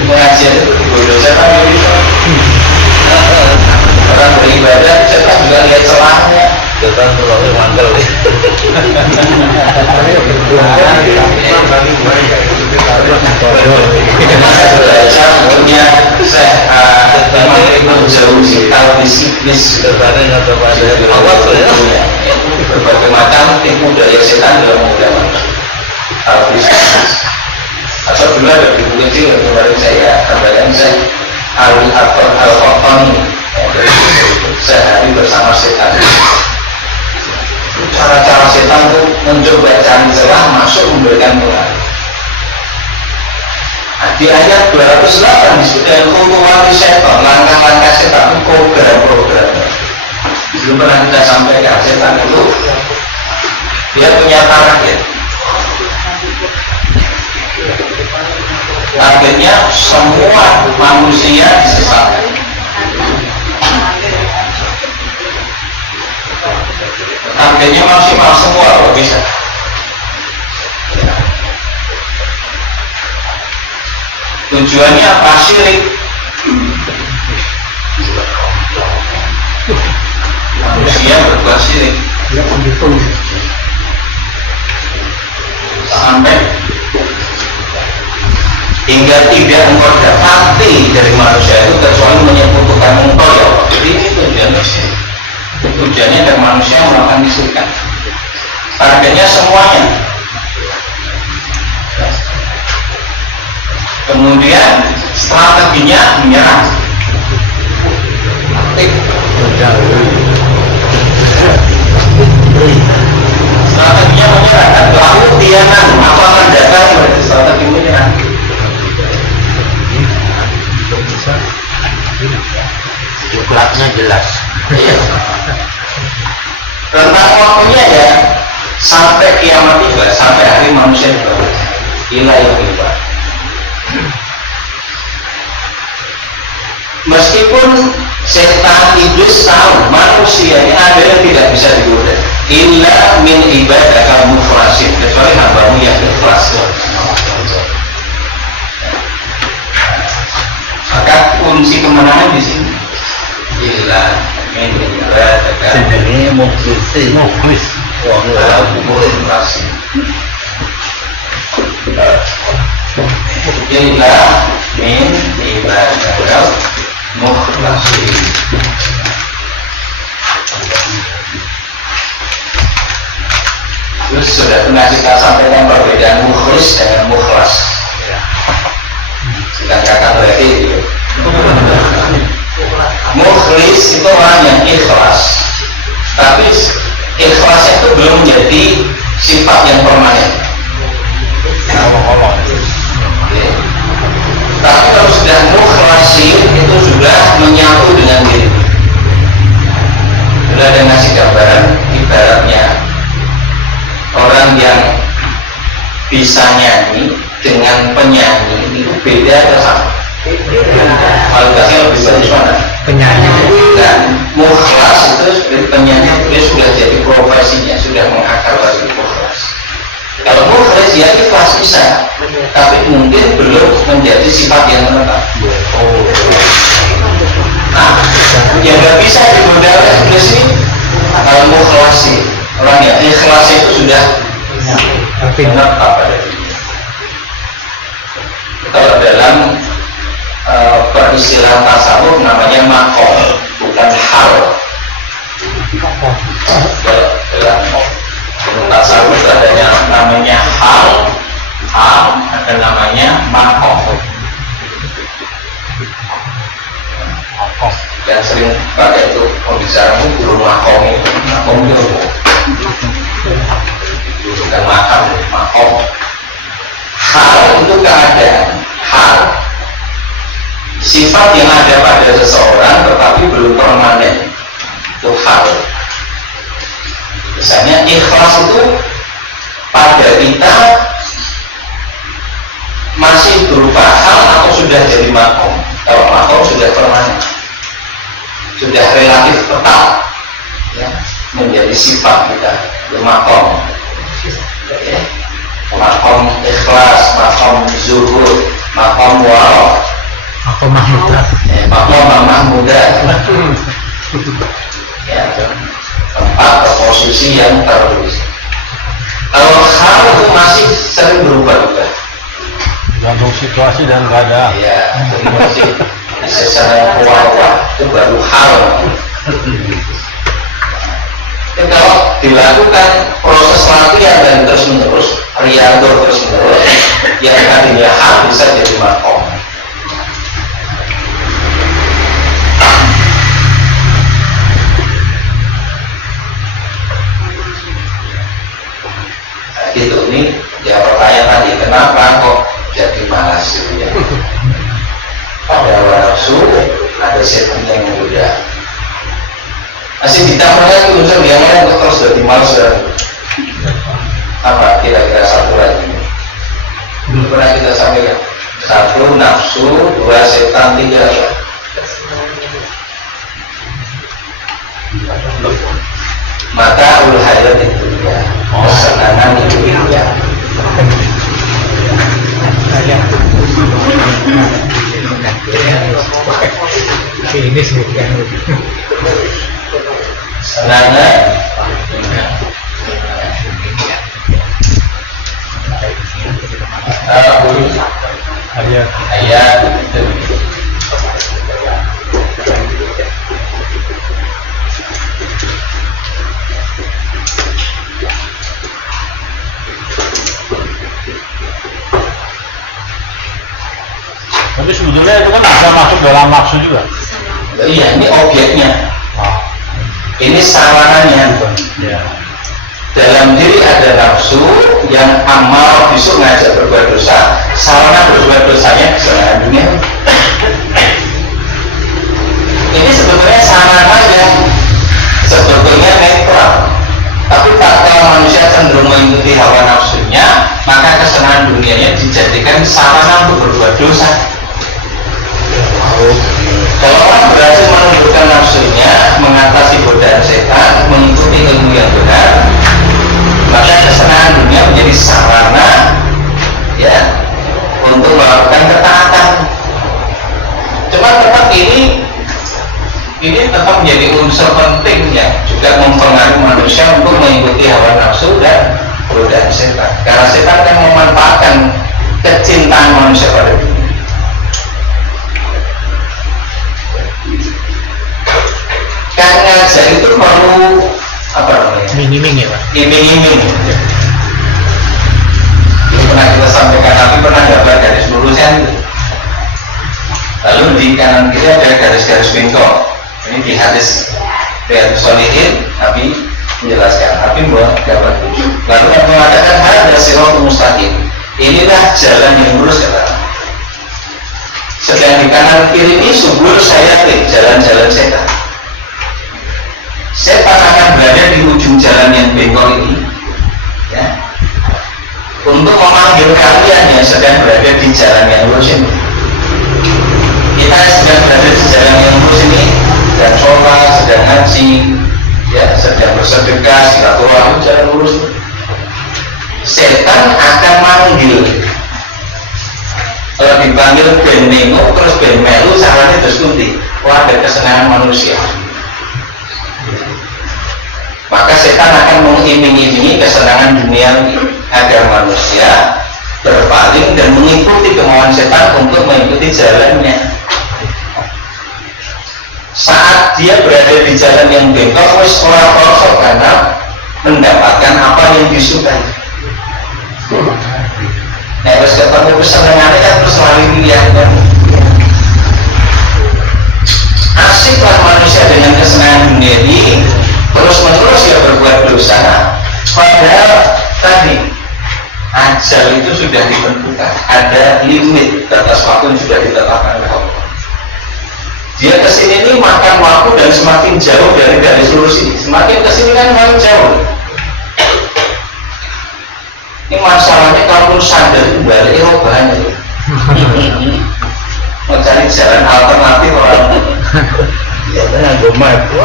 Pengajian itu bodoh setan gitu. Orang beribadah setan juga lihat celahnya. Setan selalu mandel. Belajar punya memang itu jauh sih kalau disiplin sebenarnya atau pada awal ya. Berbagai macam tipu daya setan dalam agama. Atau dulu ada buku kecil yang kemarin saya sampaikan, saya Al-Qotoni sehari bersama setan. Cara-cara setan itu mencoba cari celah masuk memberikan pengaruh. Nah, di ayat 208 disebutkan khutuwati setan, langkah-langkah setan, program-program. Belum pernah kita sampaikan, setan itu dia punya target. Targetnya semua manusia disesatkan. Targetnya maksimal semua kalau bisa. Tujuannya apa? Syirik. Manusia berbuat syirik sampai hingga tidak engkau dapati dari manusia itu kecuali menyebutkan engkau ya. Jadi ini tujuannya sih. Tujuannya dari manusia melakukan kesyirikan. Targetnya semuanya. Kemudian strateginya menyerang. Strateginya menyerang. Lalu tianan apa mendatangi berarti strategi menyerang. Jumlahnya jelas. Iya. Rentang waktunya ya sampai kiamat juga, sampai hari manusia dibangun. Ila yang hebat. Meskipun setan iblis tahu manusia ini ada yang tidak bisa digoda. Illa min ibadakal mukhlasin, kecuali hambamu yang ikhlas. Maka kunci kemenangan di sini. Illa min ibadakal Mukhlis. mukhlasin. Illa min ibadakal mukhlasin. Terus sudah pernah kita sampaikan perbedaan mukhlis dengan mukhlas. Sedang kata berarti itu. Mukhlis itu orang yang ikhlas, tapi ikhlasnya itu belum menjadi sifat yang permanen. Tapi kalau sudah mukhlasin itu sudah menyatu dengan diri. Sudah ada ngasih gambaran ibaratnya orang yang bisa nyanyi dengan penyanyi itu beda atau sama? Kualitasnya lebih bagus mana? Penyanyi. Dan mukhlas itu seperti penyanyi, dia sudah jadi profesinya, sudah mengakar lagi mukhlas. Kalau mukhlas ya ikhlas bisa, tapi mungkin belum menjadi sifat yang menetap. Nah, yang nggak bisa digoda oleh iblis ini kalau mukhlas sih, orang yang ikhlas itu sudah menetap pada dirinya. Kalau dalam peristilah tasawuf namanya makom, bukan hal. Kalau dalam tasawuf adanya namanya hal, hal, ada namanya makom. Yang sering pakai itu pembicaraan itu guru makom itu bukan makam, makom. Hal itu keadaan, hal sifat yang ada pada seseorang tetapi belum permanen, itu hal. Misalnya ikhlas itu pada kita masih berupa hal atau sudah jadi makom. Kalau makom sudah permanen, sudah relatif tetap, ya, menjadi sifat kita, makom. Okay. Makom ikhlas, makom zuhud, makom waro, Makom mahmudah. makom mahmudah. Ya, tempat atau posisi yang tertulis. Kalau hal itu masih sering berubah-ubah. Gantung situasi dan keadaan. Ya, jadi masih secara kuat itu baru hal. Jadi kalau dilakukan proses latihan dan terus menerus, riyadhah terus menerus, yang tadinya hal bisa jadi makom. Nah, gitu nih, ya pertanyaan tadi, kenapa kok jadi malas gitu ya? Ada nafsu, ada setan yang menggoda. Masih ditambah lagi unsur yang lain terus jadi malas dan apa kira-kira satu lagi? Belum pernah kita sampaikan. Satu nafsu, dua setan, tiga apa? Mata ulhayat itu ya, kesenangan itu ya. Ini sih kan. Senangan ayat Tapi sebetulnya itu kan bisa masuk dalam nafsu juga. iya, ini objeknya, ini sarananya. Ya. Dalam diri ada nafsu yang amal besok ngajak berbuat dosa, sarana berbuat dosanya kesenangan dunia. Ini sebetulnya sarana yang sebetulnya netral, tapi tak kalau manusia cenderung mengikuti hawa nafsunya, maka kesenangan dunianya dijadikan sarana untuk berbuat dosa. Kalau orang berhasil menundukkan nafsunya, mengatasi godaan setan, mengikuti ilmu yang benar, maka kesenangan dunia menjadi sarana, ya, untuk melakukan ketaatan. Cuma tetap ini tetap menjadi unsur penting ya, juga mempengaruhi manusia untuk mengikuti hawa nafsu dan godaan setan. Karena setan akan memanfaatkan kecintaan manusia pada dunia. Kan ngajak itu perlu apa namanya? Iming-iming ya Pak. Iming-iming. Ini pernah kita sampaikan, tapi pernah dapat garis lurusan. Lalu di kanan kiri ada garis-garis bengkok. Ini di hadis Riyadhus Shalihin, Nabi menjelaskan, Nabi dapat tunjuk. Lalu yang mengatakan ada siratul mustaqim. Inilah jalan yang lurus kata. Sedang di kanan kiri ini subul syayatin, jalan-jalan setan. Setan akan berada di ujung jalan yang bengkok ini, ya, untuk memanggil kalian yang sedang berada di jalan yang lurus ini. Kita sedang berada di jalan yang lurus ini, sedang sholat, sedang ngaji, ya, sedang bersedekah, silaturahmi, jalan lurus ini. Setan akan manggil. Kalau dipanggil ben nengok terus ben melu, salahnya terus kunti. Wah, ada kesenangan manusia. Maka setan akan mengiming-imingi kesenangan dunia agar manusia berpaling dan mengikuti kemauan setan untuk mengikuti jalannya. Saat dia berada di jalan yang bengkok, wis ora kosong karena mendapatkan apa yang disukai. Nah, terus ketemu kesenangannya kan terus lari lihat kan. Asiklah manusia dengan kesenangan dunia ini, terus menerus ya berbuat dosa. Padahal tadi ajal itu sudah ditentukan, ada limit batas waktu yang sudah ditetapkan oleh Allah. Dia kesini ini makan waktu dan semakin jauh dari garis lurus ini, semakin kesini kan makin jauh. Ini masalahnya kalau sadar balik banyak. Mencari jalan alternatif orang. Ya benar, gue mati.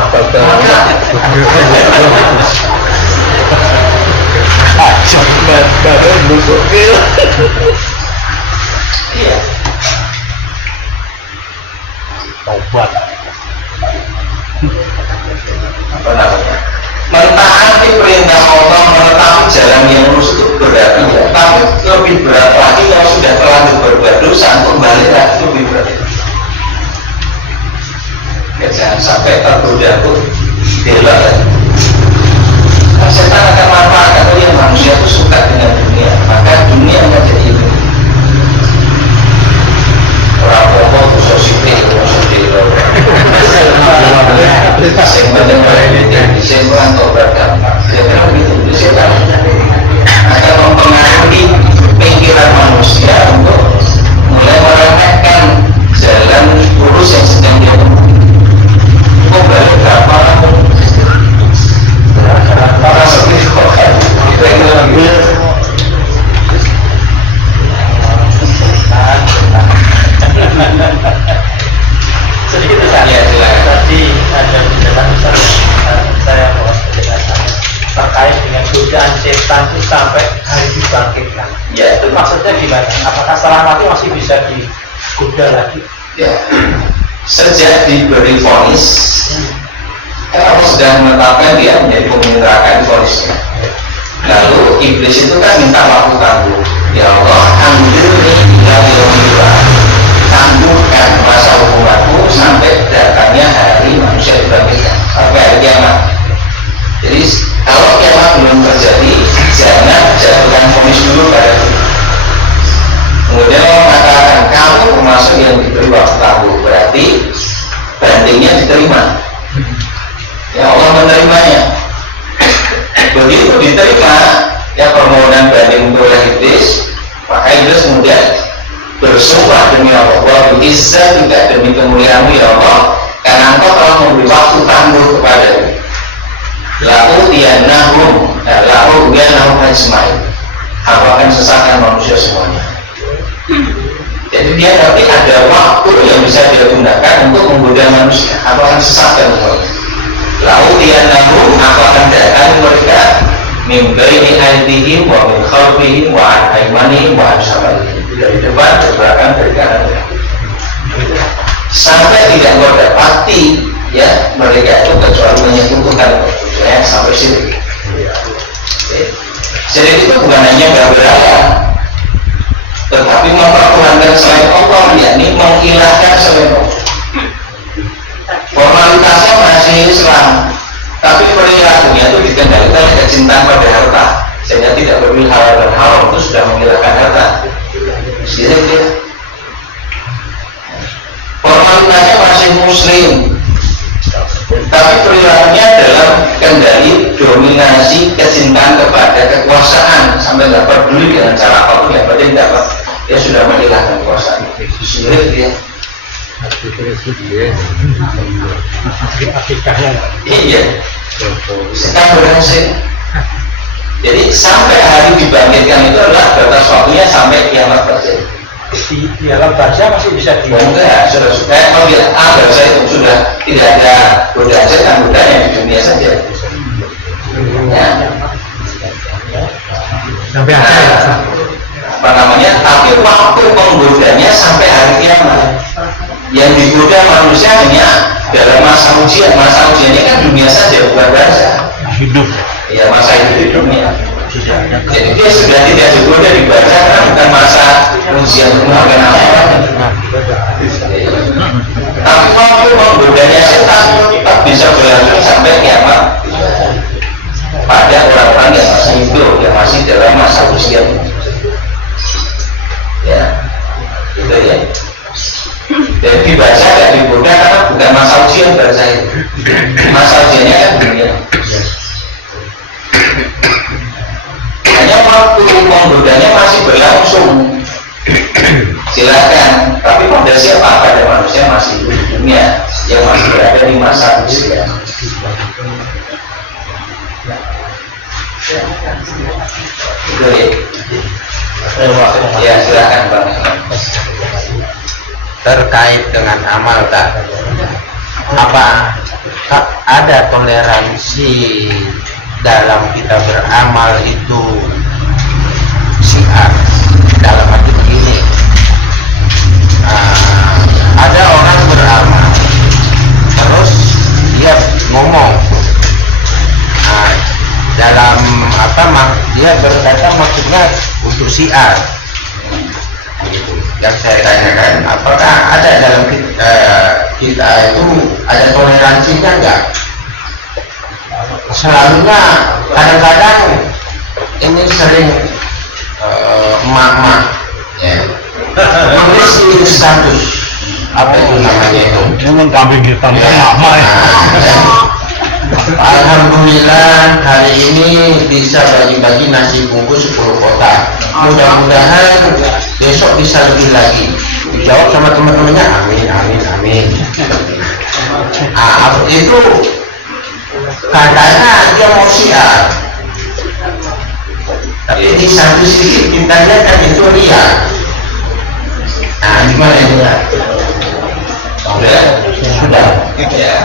Baru busuk pil. Iya. Tobat. Apa namanya? Mentaati perintah Allah, menetapi jalan yang lurus itu berat, ya. Tapi lebih berat lagi yang sudah terlanjur berbuat dosa untuk balik lagi lebih berat. Ya, jangan sampai tergoda pun bela lagi. Nah, setan akan manfaatkan yang manusia itu suka dengan dunia, maka dunia menjadi itu. Orang-orang itu sosial, sing benar ini sing merantau berdampak. Jadi begitu setan akan mempengaruhi pikiran manusia untuk mulai meremehkan jalan lurus yang sedang dia tempuh. Kok balik berapa para seperti kok kan? Sedikit Ustaz. Ya, silakan. Tadi ada penjelasan saya bahwa penjelasan terkait dengan godaan setan itu sampai hari dibangkitkan. Ya, Itu maksudnya gimana? Apakah setelah mati masih bisa digoda lagi? ya. Sejak diberi vonis, Allah sudah menetapkan dia menjadi pemimpin neraka di vonisnya. Lalu iblis itu kan minta waktu tangguh. Ya Allah, anjurni ila yaumil tangguhkan masa hukumanku sampai datangnya hari manusia dibangkitkan, sampai hari kiamat. Jadi kalau kiamat belum terjadi, jangan jatuhkan vonis dulu pada itu. Kemudian Allah mengatakan kamu termasuk yang diberi waktu tangguh, berarti bandingnya diterima. Ya Allah menerimanya. Begitu diterima ya permohonan banding oleh iblis, maka iblis kemudian bersumpah demi Allah, wa izzah juga demi kemuliaanmu ya Allah, karena engkau telah memberi waktu tangguh kepadaku. La'udiyannahum ajmain. Aku akan sesatkan manusia semuanya. Jadi dia nanti ada waktu yang bisa dia gunakan untuk menggoda manusia. Aku akan sesatkan semuanya. La'udiyannahum, aku akan datang mereka min baini aydihim wa min khalfihim wa an aymanihim wa an syamalihim, dari depan, dari belakang, dari kanan. Sampai tidak mendapati ya mereka itu kecuali menyekutukan ya, sampai sini. Jadi itu bukan hanya berhala, tetapi mempertuhankan selain Allah, yakni mengilahkan selain Allah. Formalitasnya masih Islam, tapi perilakunya itu dikendalikan oleh kecintaan pada harta, sehingga tidak berpilih halal dan haram, itu sudah menghilangkan harta. Sirik dia. Formalitasnya masih Muslim, tapi perilakunya dalam kendali dominasi kecintaan kepada kekuasaan, sampai tidak peduli dengan cara apapun yang penting dapat, dia sudah menghilangkan kekuasaan. Sirik dia. Iya, sekarang berhasil. Jadi sampai hari dibangkitkan itu adalah batas waktunya sampai kiamat terjadi. Di dalam baja masih bisa Enggak, sudah kalau dia bahasa itu sudah tidak ada godaan setan, godaan yang di dunia saja. Ya. Sampai akhir ya. Apa namanya? Tapi waktu penggodanya sampai hari kiamat. Yang digoda manusia hanya dalam masa ujian. Masa ujiannya kan dunia saja, bukan bahasa Hidup. ya, masa hidup di dunia. Jadi dia sudah tidak digoda di bahasa karena bukan masa ujian untuk melakukan apa. Tapi waktu menggodanya setan tetap bisa berlanjut sampai kiamat pada orang-orang yang masih hidup, yang masih dalam masa ujian. godanya masih berlangsung. Silakan, tapi pada siapa? Pada manusia masih hidup di dunia yang masih berada di masa usia. Boleh. Ya, silakan Bang. Terkait dengan amal tak, apa ada toleransi dalam kita beramal itu syiar dalam arti begini, ada orang beramal terus dia ngomong, dalam dia berkata maksudnya untuk syiar. Yang saya tanyakan, apakah ada dalam kita itu ada toleransinya enggak? Selalunya kadang-kadang ini sering emak-emak ya menulis di status apa itu namanya itu? Ini kambing hitam kan mama ya. Alhamdulillah hari ini bisa bagi-bagi nasi bungkus 10 kotak. Mudah-mudahan besok bisa lebih lagi. Dijawab sama teman-temannya, amin, amin, amin. Itu katanya dia mau syiar. Tapi di satu sisi kita lihat kan itu ria. Gimana itu ya? Sudah. Ya.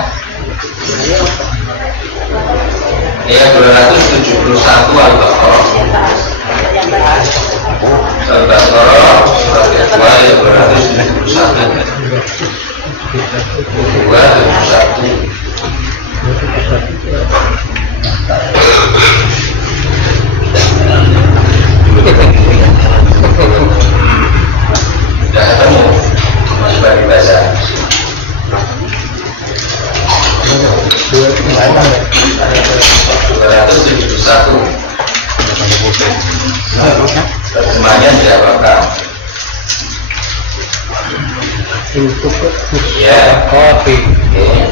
Ya 271 Al-Baqarah. Al-Baqarah surat kedua ayat 271. 271. Sudah ketemu coba dibaca. 271. Semuanya dijawabkan. untuk Ya. kopi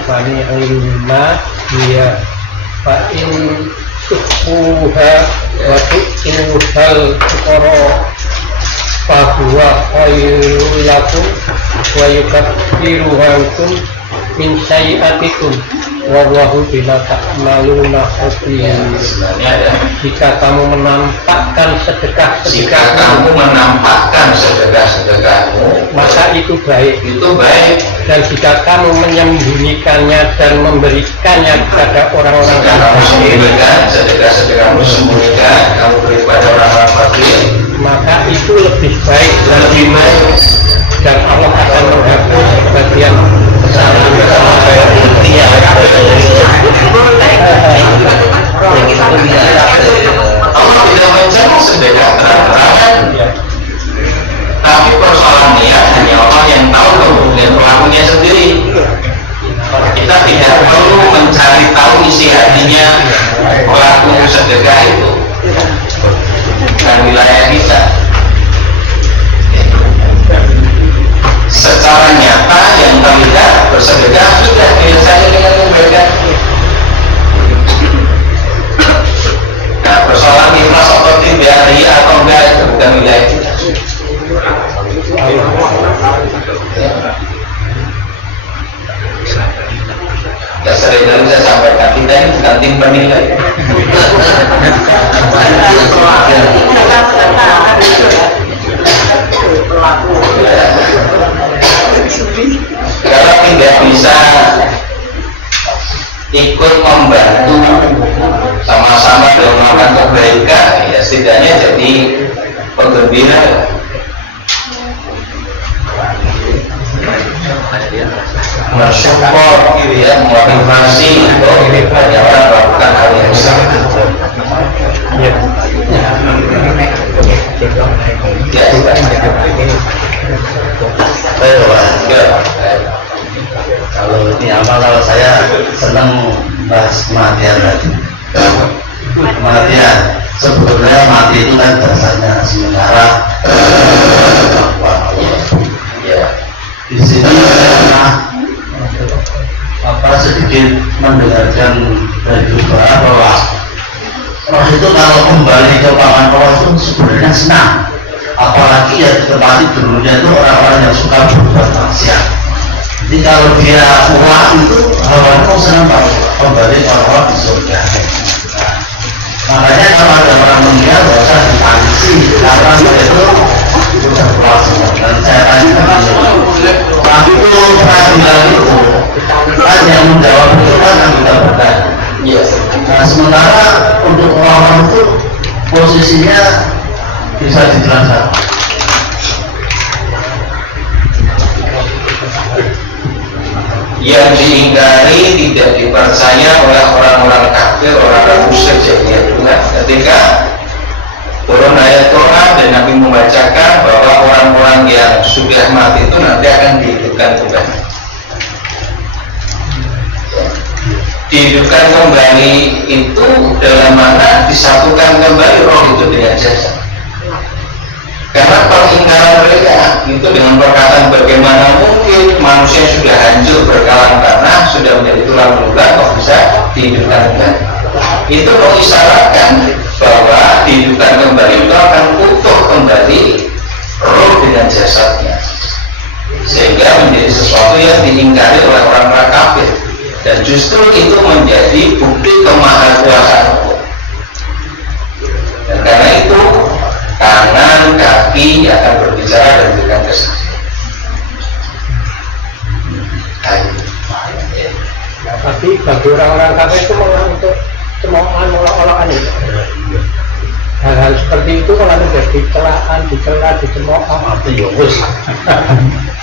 fani ilma dia fa'in tukuha wa tu'uhal koro fahuwa khairul lakum wa yukaffiruhankum min sayiatikum wallahu bima ta'maluna khabir. Sebenarnya ya, Jika kamu menampakkan jika sedekah-sedekahmu, kamu menampakkan sedekah-sedekahmu, maka itu baik. itu baik. Dan jika kamu menyembunyikannya dan memberikannya kepada orang-orang Jika kamu fakir, sembunyikan sedekah-sedekahmu, sembunyikan kamu beri kepada orang-orang fakir, maka itu lebih baik dan lebih baik, dan Allah akan menghapus sebagian kesalahan. Allah tidak mencari sedekah terang-terangan, tapi persoalan niat hanya Allah yang tahu, kemudian pelakunya sendiri. Kita tidak perlu mencari tahu isi hatinya pelaku sedekah itu, bukan wilayah kita. Secara nyata yang terlihat bersedekah sudah biasanya dengan kebaikan. Nah, persoalan ikhlas atau tidak, ria atau enggak, itu bukan wilayah kita. Ya sering kali saya sampaikan, kita ini bukan tim penilai. Kalau tidak bisa ikut membantu sama-sama dalam melakukan kebaikan, ya setidaknya jadi penggembira. Mensupport gitu ya, motivasi untuk banyak orang melakukan hal yang sama. Kalau ini amal, kalau saya senang bahas kematian tadi. Kematian, sebetulnya mati itu kan dasarnya sementara. Ya, Di sini sedikit mendengarkan dari doa bahwa roh itu kalau kembali ke paman Allah itu sebenarnya senang, apalagi yang ditempati dulunya itu orang-orang yang suka berbuat maksiat. Jadi kalau dia pulang itu harapannya senang kembali orang-orang di surga. Makanya kalau ada orang meninggal gak usah ditangisi karena itu sudah pulang semua. Dan saya tanya tapi itu peradilan itu kan yang menjawab itu kan anggota badan. Nah sementara untuk orang itu posisinya bisa dijelaskan. Yang diingkari tidak dipercaya oleh orang-orang kafir, orang-orang musyrik jahiliyah ketika turun ayat Quran dan Nabi membacakan bahwa orang-orang yang sudah mati itu nanti akan dihidupkan kembali. Dihidupkan kembali itu dalam mana disatukan kembali roh itu dengan jasad. Karena pengingkaran mereka itu dengan perkataan bagaimana mungkin manusia sudah hancur berkalang tanah, sudah menjadi tulang belulang kok bisa dihidupkan kembali. Itu mengisyaratkan bahwa dihidupkan kembali itu akan utuh kembali roh dengan jasadnya, sehingga menjadi sesuatu yang diingkari oleh orang-orang kafir. Dan justru itu menjadi bukti kemahakuasaan Allah. Dan karena itu tangan, kaki akan berbicara dan memberikan kesaksian. Tapi bagi orang-orang kafir itu malah untuk cemoohan itu. Hal-hal seperti itu malah menjadi celaan, dicela, dicemooh.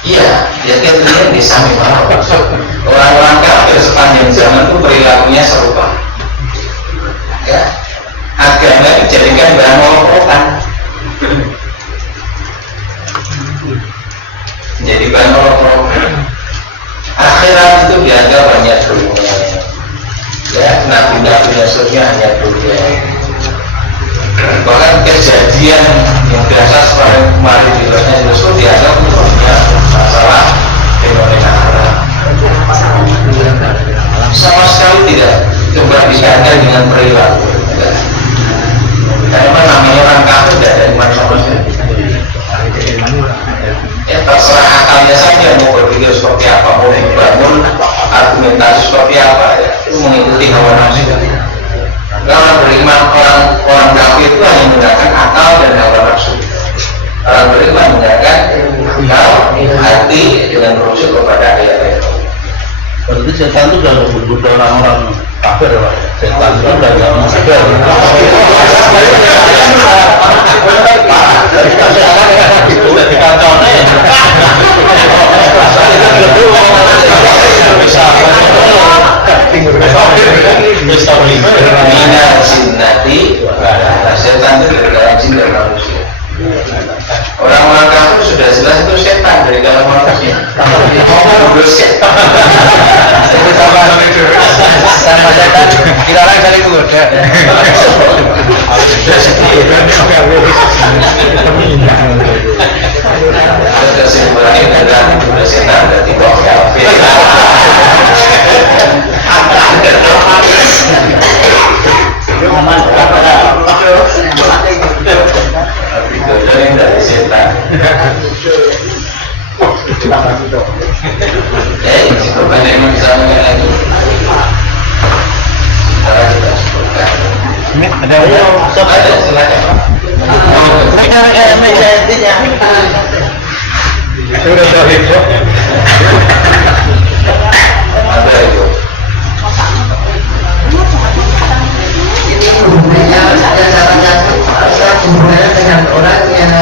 Iya, ya kemudian di samping orang-orang kafir sepanjang zaman itu perilakunya serupa. Ya, agama dijadikan bahan olok-olokan. Jadi bahan olok-olokan. Akhirat itu dianggap hanya dunia. Ya, nabi-nabinya surga hanya dunia. Bahkan kejadian yang biasa seperti kemarin di Rohnya Yusuf dianggap itu hanya masalah fenomena alam. Sama sekali tidak coba dikaitkan dengan perilaku. Karena namanya orang kafir tidak ada iman sama sekali. Ya terserah akalnya saja mau berpikir seperti apa, mau membangun argumentasi seperti apa, ya, itu mengikuti hawa nafsu. Kalau beriman orang kafir itu hanya menggunakan akal dan hawa nafsu. Orang beriman menggunakan akal, hati dengan merujuk kepada ayat-ayat. Berarti setan itu sudah berbeda orang-orang kafir ya Pak? Setan itu sudah tidak kafir. Minal jinnati, setan itu dari dalam jin dan manusia. Orang-orang kafir sudah jelas itu setan dari dalam manusia. Setan. Sama setan, kita orang saling menggoda. Kesimpulannya adalah sudah setan dan tidak kafir. Dari setan. Jika banyak yang bisa lagi, kita sebutkan. Ada silakan. Ada itu. Ini hubungannya hubungannya dengan orang yang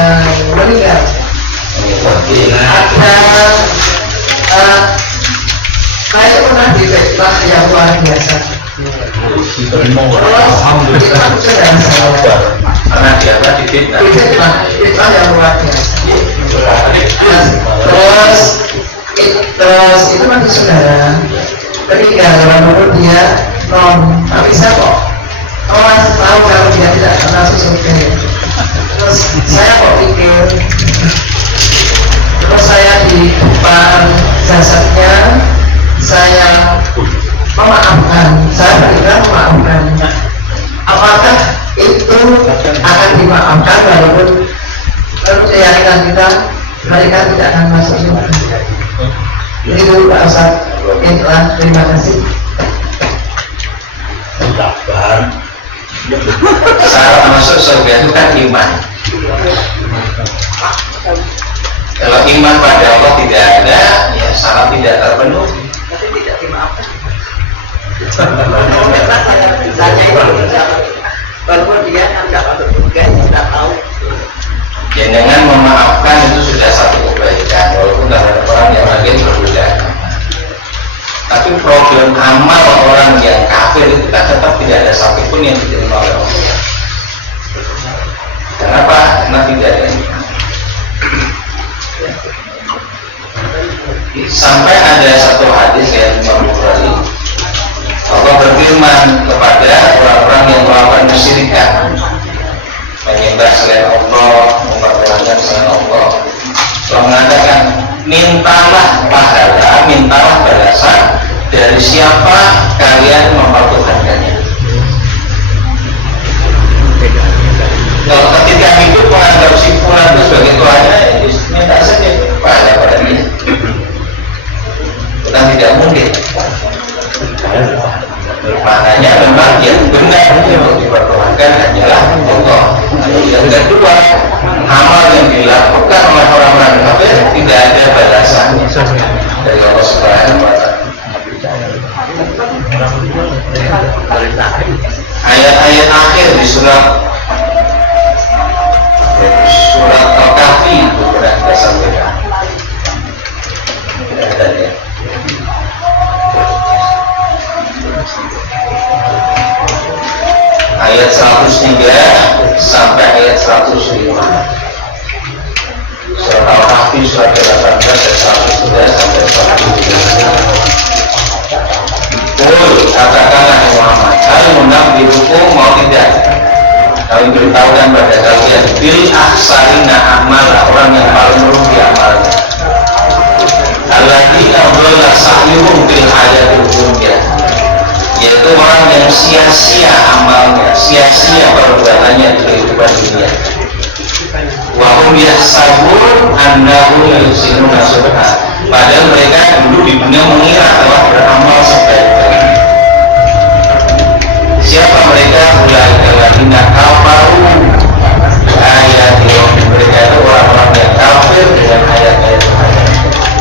meninggal. Saya pernah difitnah yang luar biasa. Alhamdulillah. Karena dia difitnah. Fitnah yang luar biasa. Terus itu nanti saudara ketika lalu dia tapi saya kok orang tahu kalau dia tidak kenal sesuatu. Terus saya kok pikir, terus saya di depan jasadnya saya memaafkan, saya memaafkan. Apakah itu akan dimaafkan keyakinan kita, mereka tidak akan masuk surga. Jadi dulu Pak Ustaz, itulah, terima kasih. Syarat masuk surga itu kan iman. Kalau iman pada Allah tidak ada, ya syarat tidak terpenuhi. Tapi tidak dimaafkan. Misalnya walaupun dia tidak masuk surga, tidak tahu. Ya dengan memaafkan itu sudah satu kebaikan, walaupun ada orang yang lain berbeda. Tapi problem amal orang yang kafir itu kan tetap tidak ada satupun yang diterima oleh Allah. Kenapa? Karena tidak ada iman. Sampai ada satu hadis yang Imam Bukhari, Allah berfirman kepada orang-orang yang melakukan kesyirikan, menyembah selain Allah, memperbuatkan selain Allah, Allah mengatakan, mintalah pahala, mintalah balasan dari siapa kalian mempertuhankannya. Kalau ketika hidup menganggap si fulan itu sebagai Tuhannya, ya minta saja pahala pada dia. Bukan tidak mungkin. Maknanya memang yang benar untuk dipertuhankan hanyalah Allah. Yang kedua, amal yang dilakukan oleh orang-orang kafir tidak ada balasannya dari Allah Subhanahu wa Ta'ala. Ayat-ayat akhir di surat Al-Kahfi itu pernah kita sampaikan. Ayat 103 sampai ayat 105. Surat Al-Kahfi surat ke-18 ayat 103 sampai 105. Katakanlah Muhammad, hal munabbi'ukum mau tidak? Kami beritahukan pada kalian bil akhsarina amala, orang yang paling merugi amalnya. Alladzina dhalla sa'yuhum fil hayatil dunya, yaitu orang yang sia-sia amalnya, sia-sia perbuatannya di kehidupan dunia. Wa hum yahsabun annahum yuhsinuna sun'a, padahal mereka dulu di dunia mengira telah beramal sebaik-baiknya. Siapa mereka? Mulai alladzina kafaru ayat mereka itu orang-orang yang kafir dengan ayat-ayat Tuhan,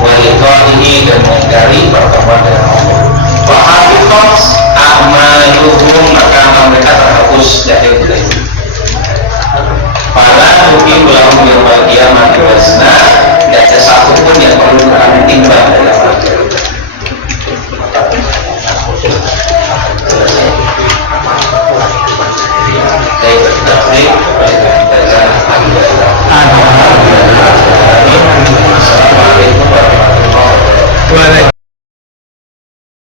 wa liqa'ihi, dan mengingkari pertemuan dengan Allah. Wa hafiqat a'maluhum, maka mereka terhapus dari mereka. Para mungkin belum berbahagia mati wasna, tidak ada satupun yang perlu kami timbang dari amal kita. Saya berterima kasih kepada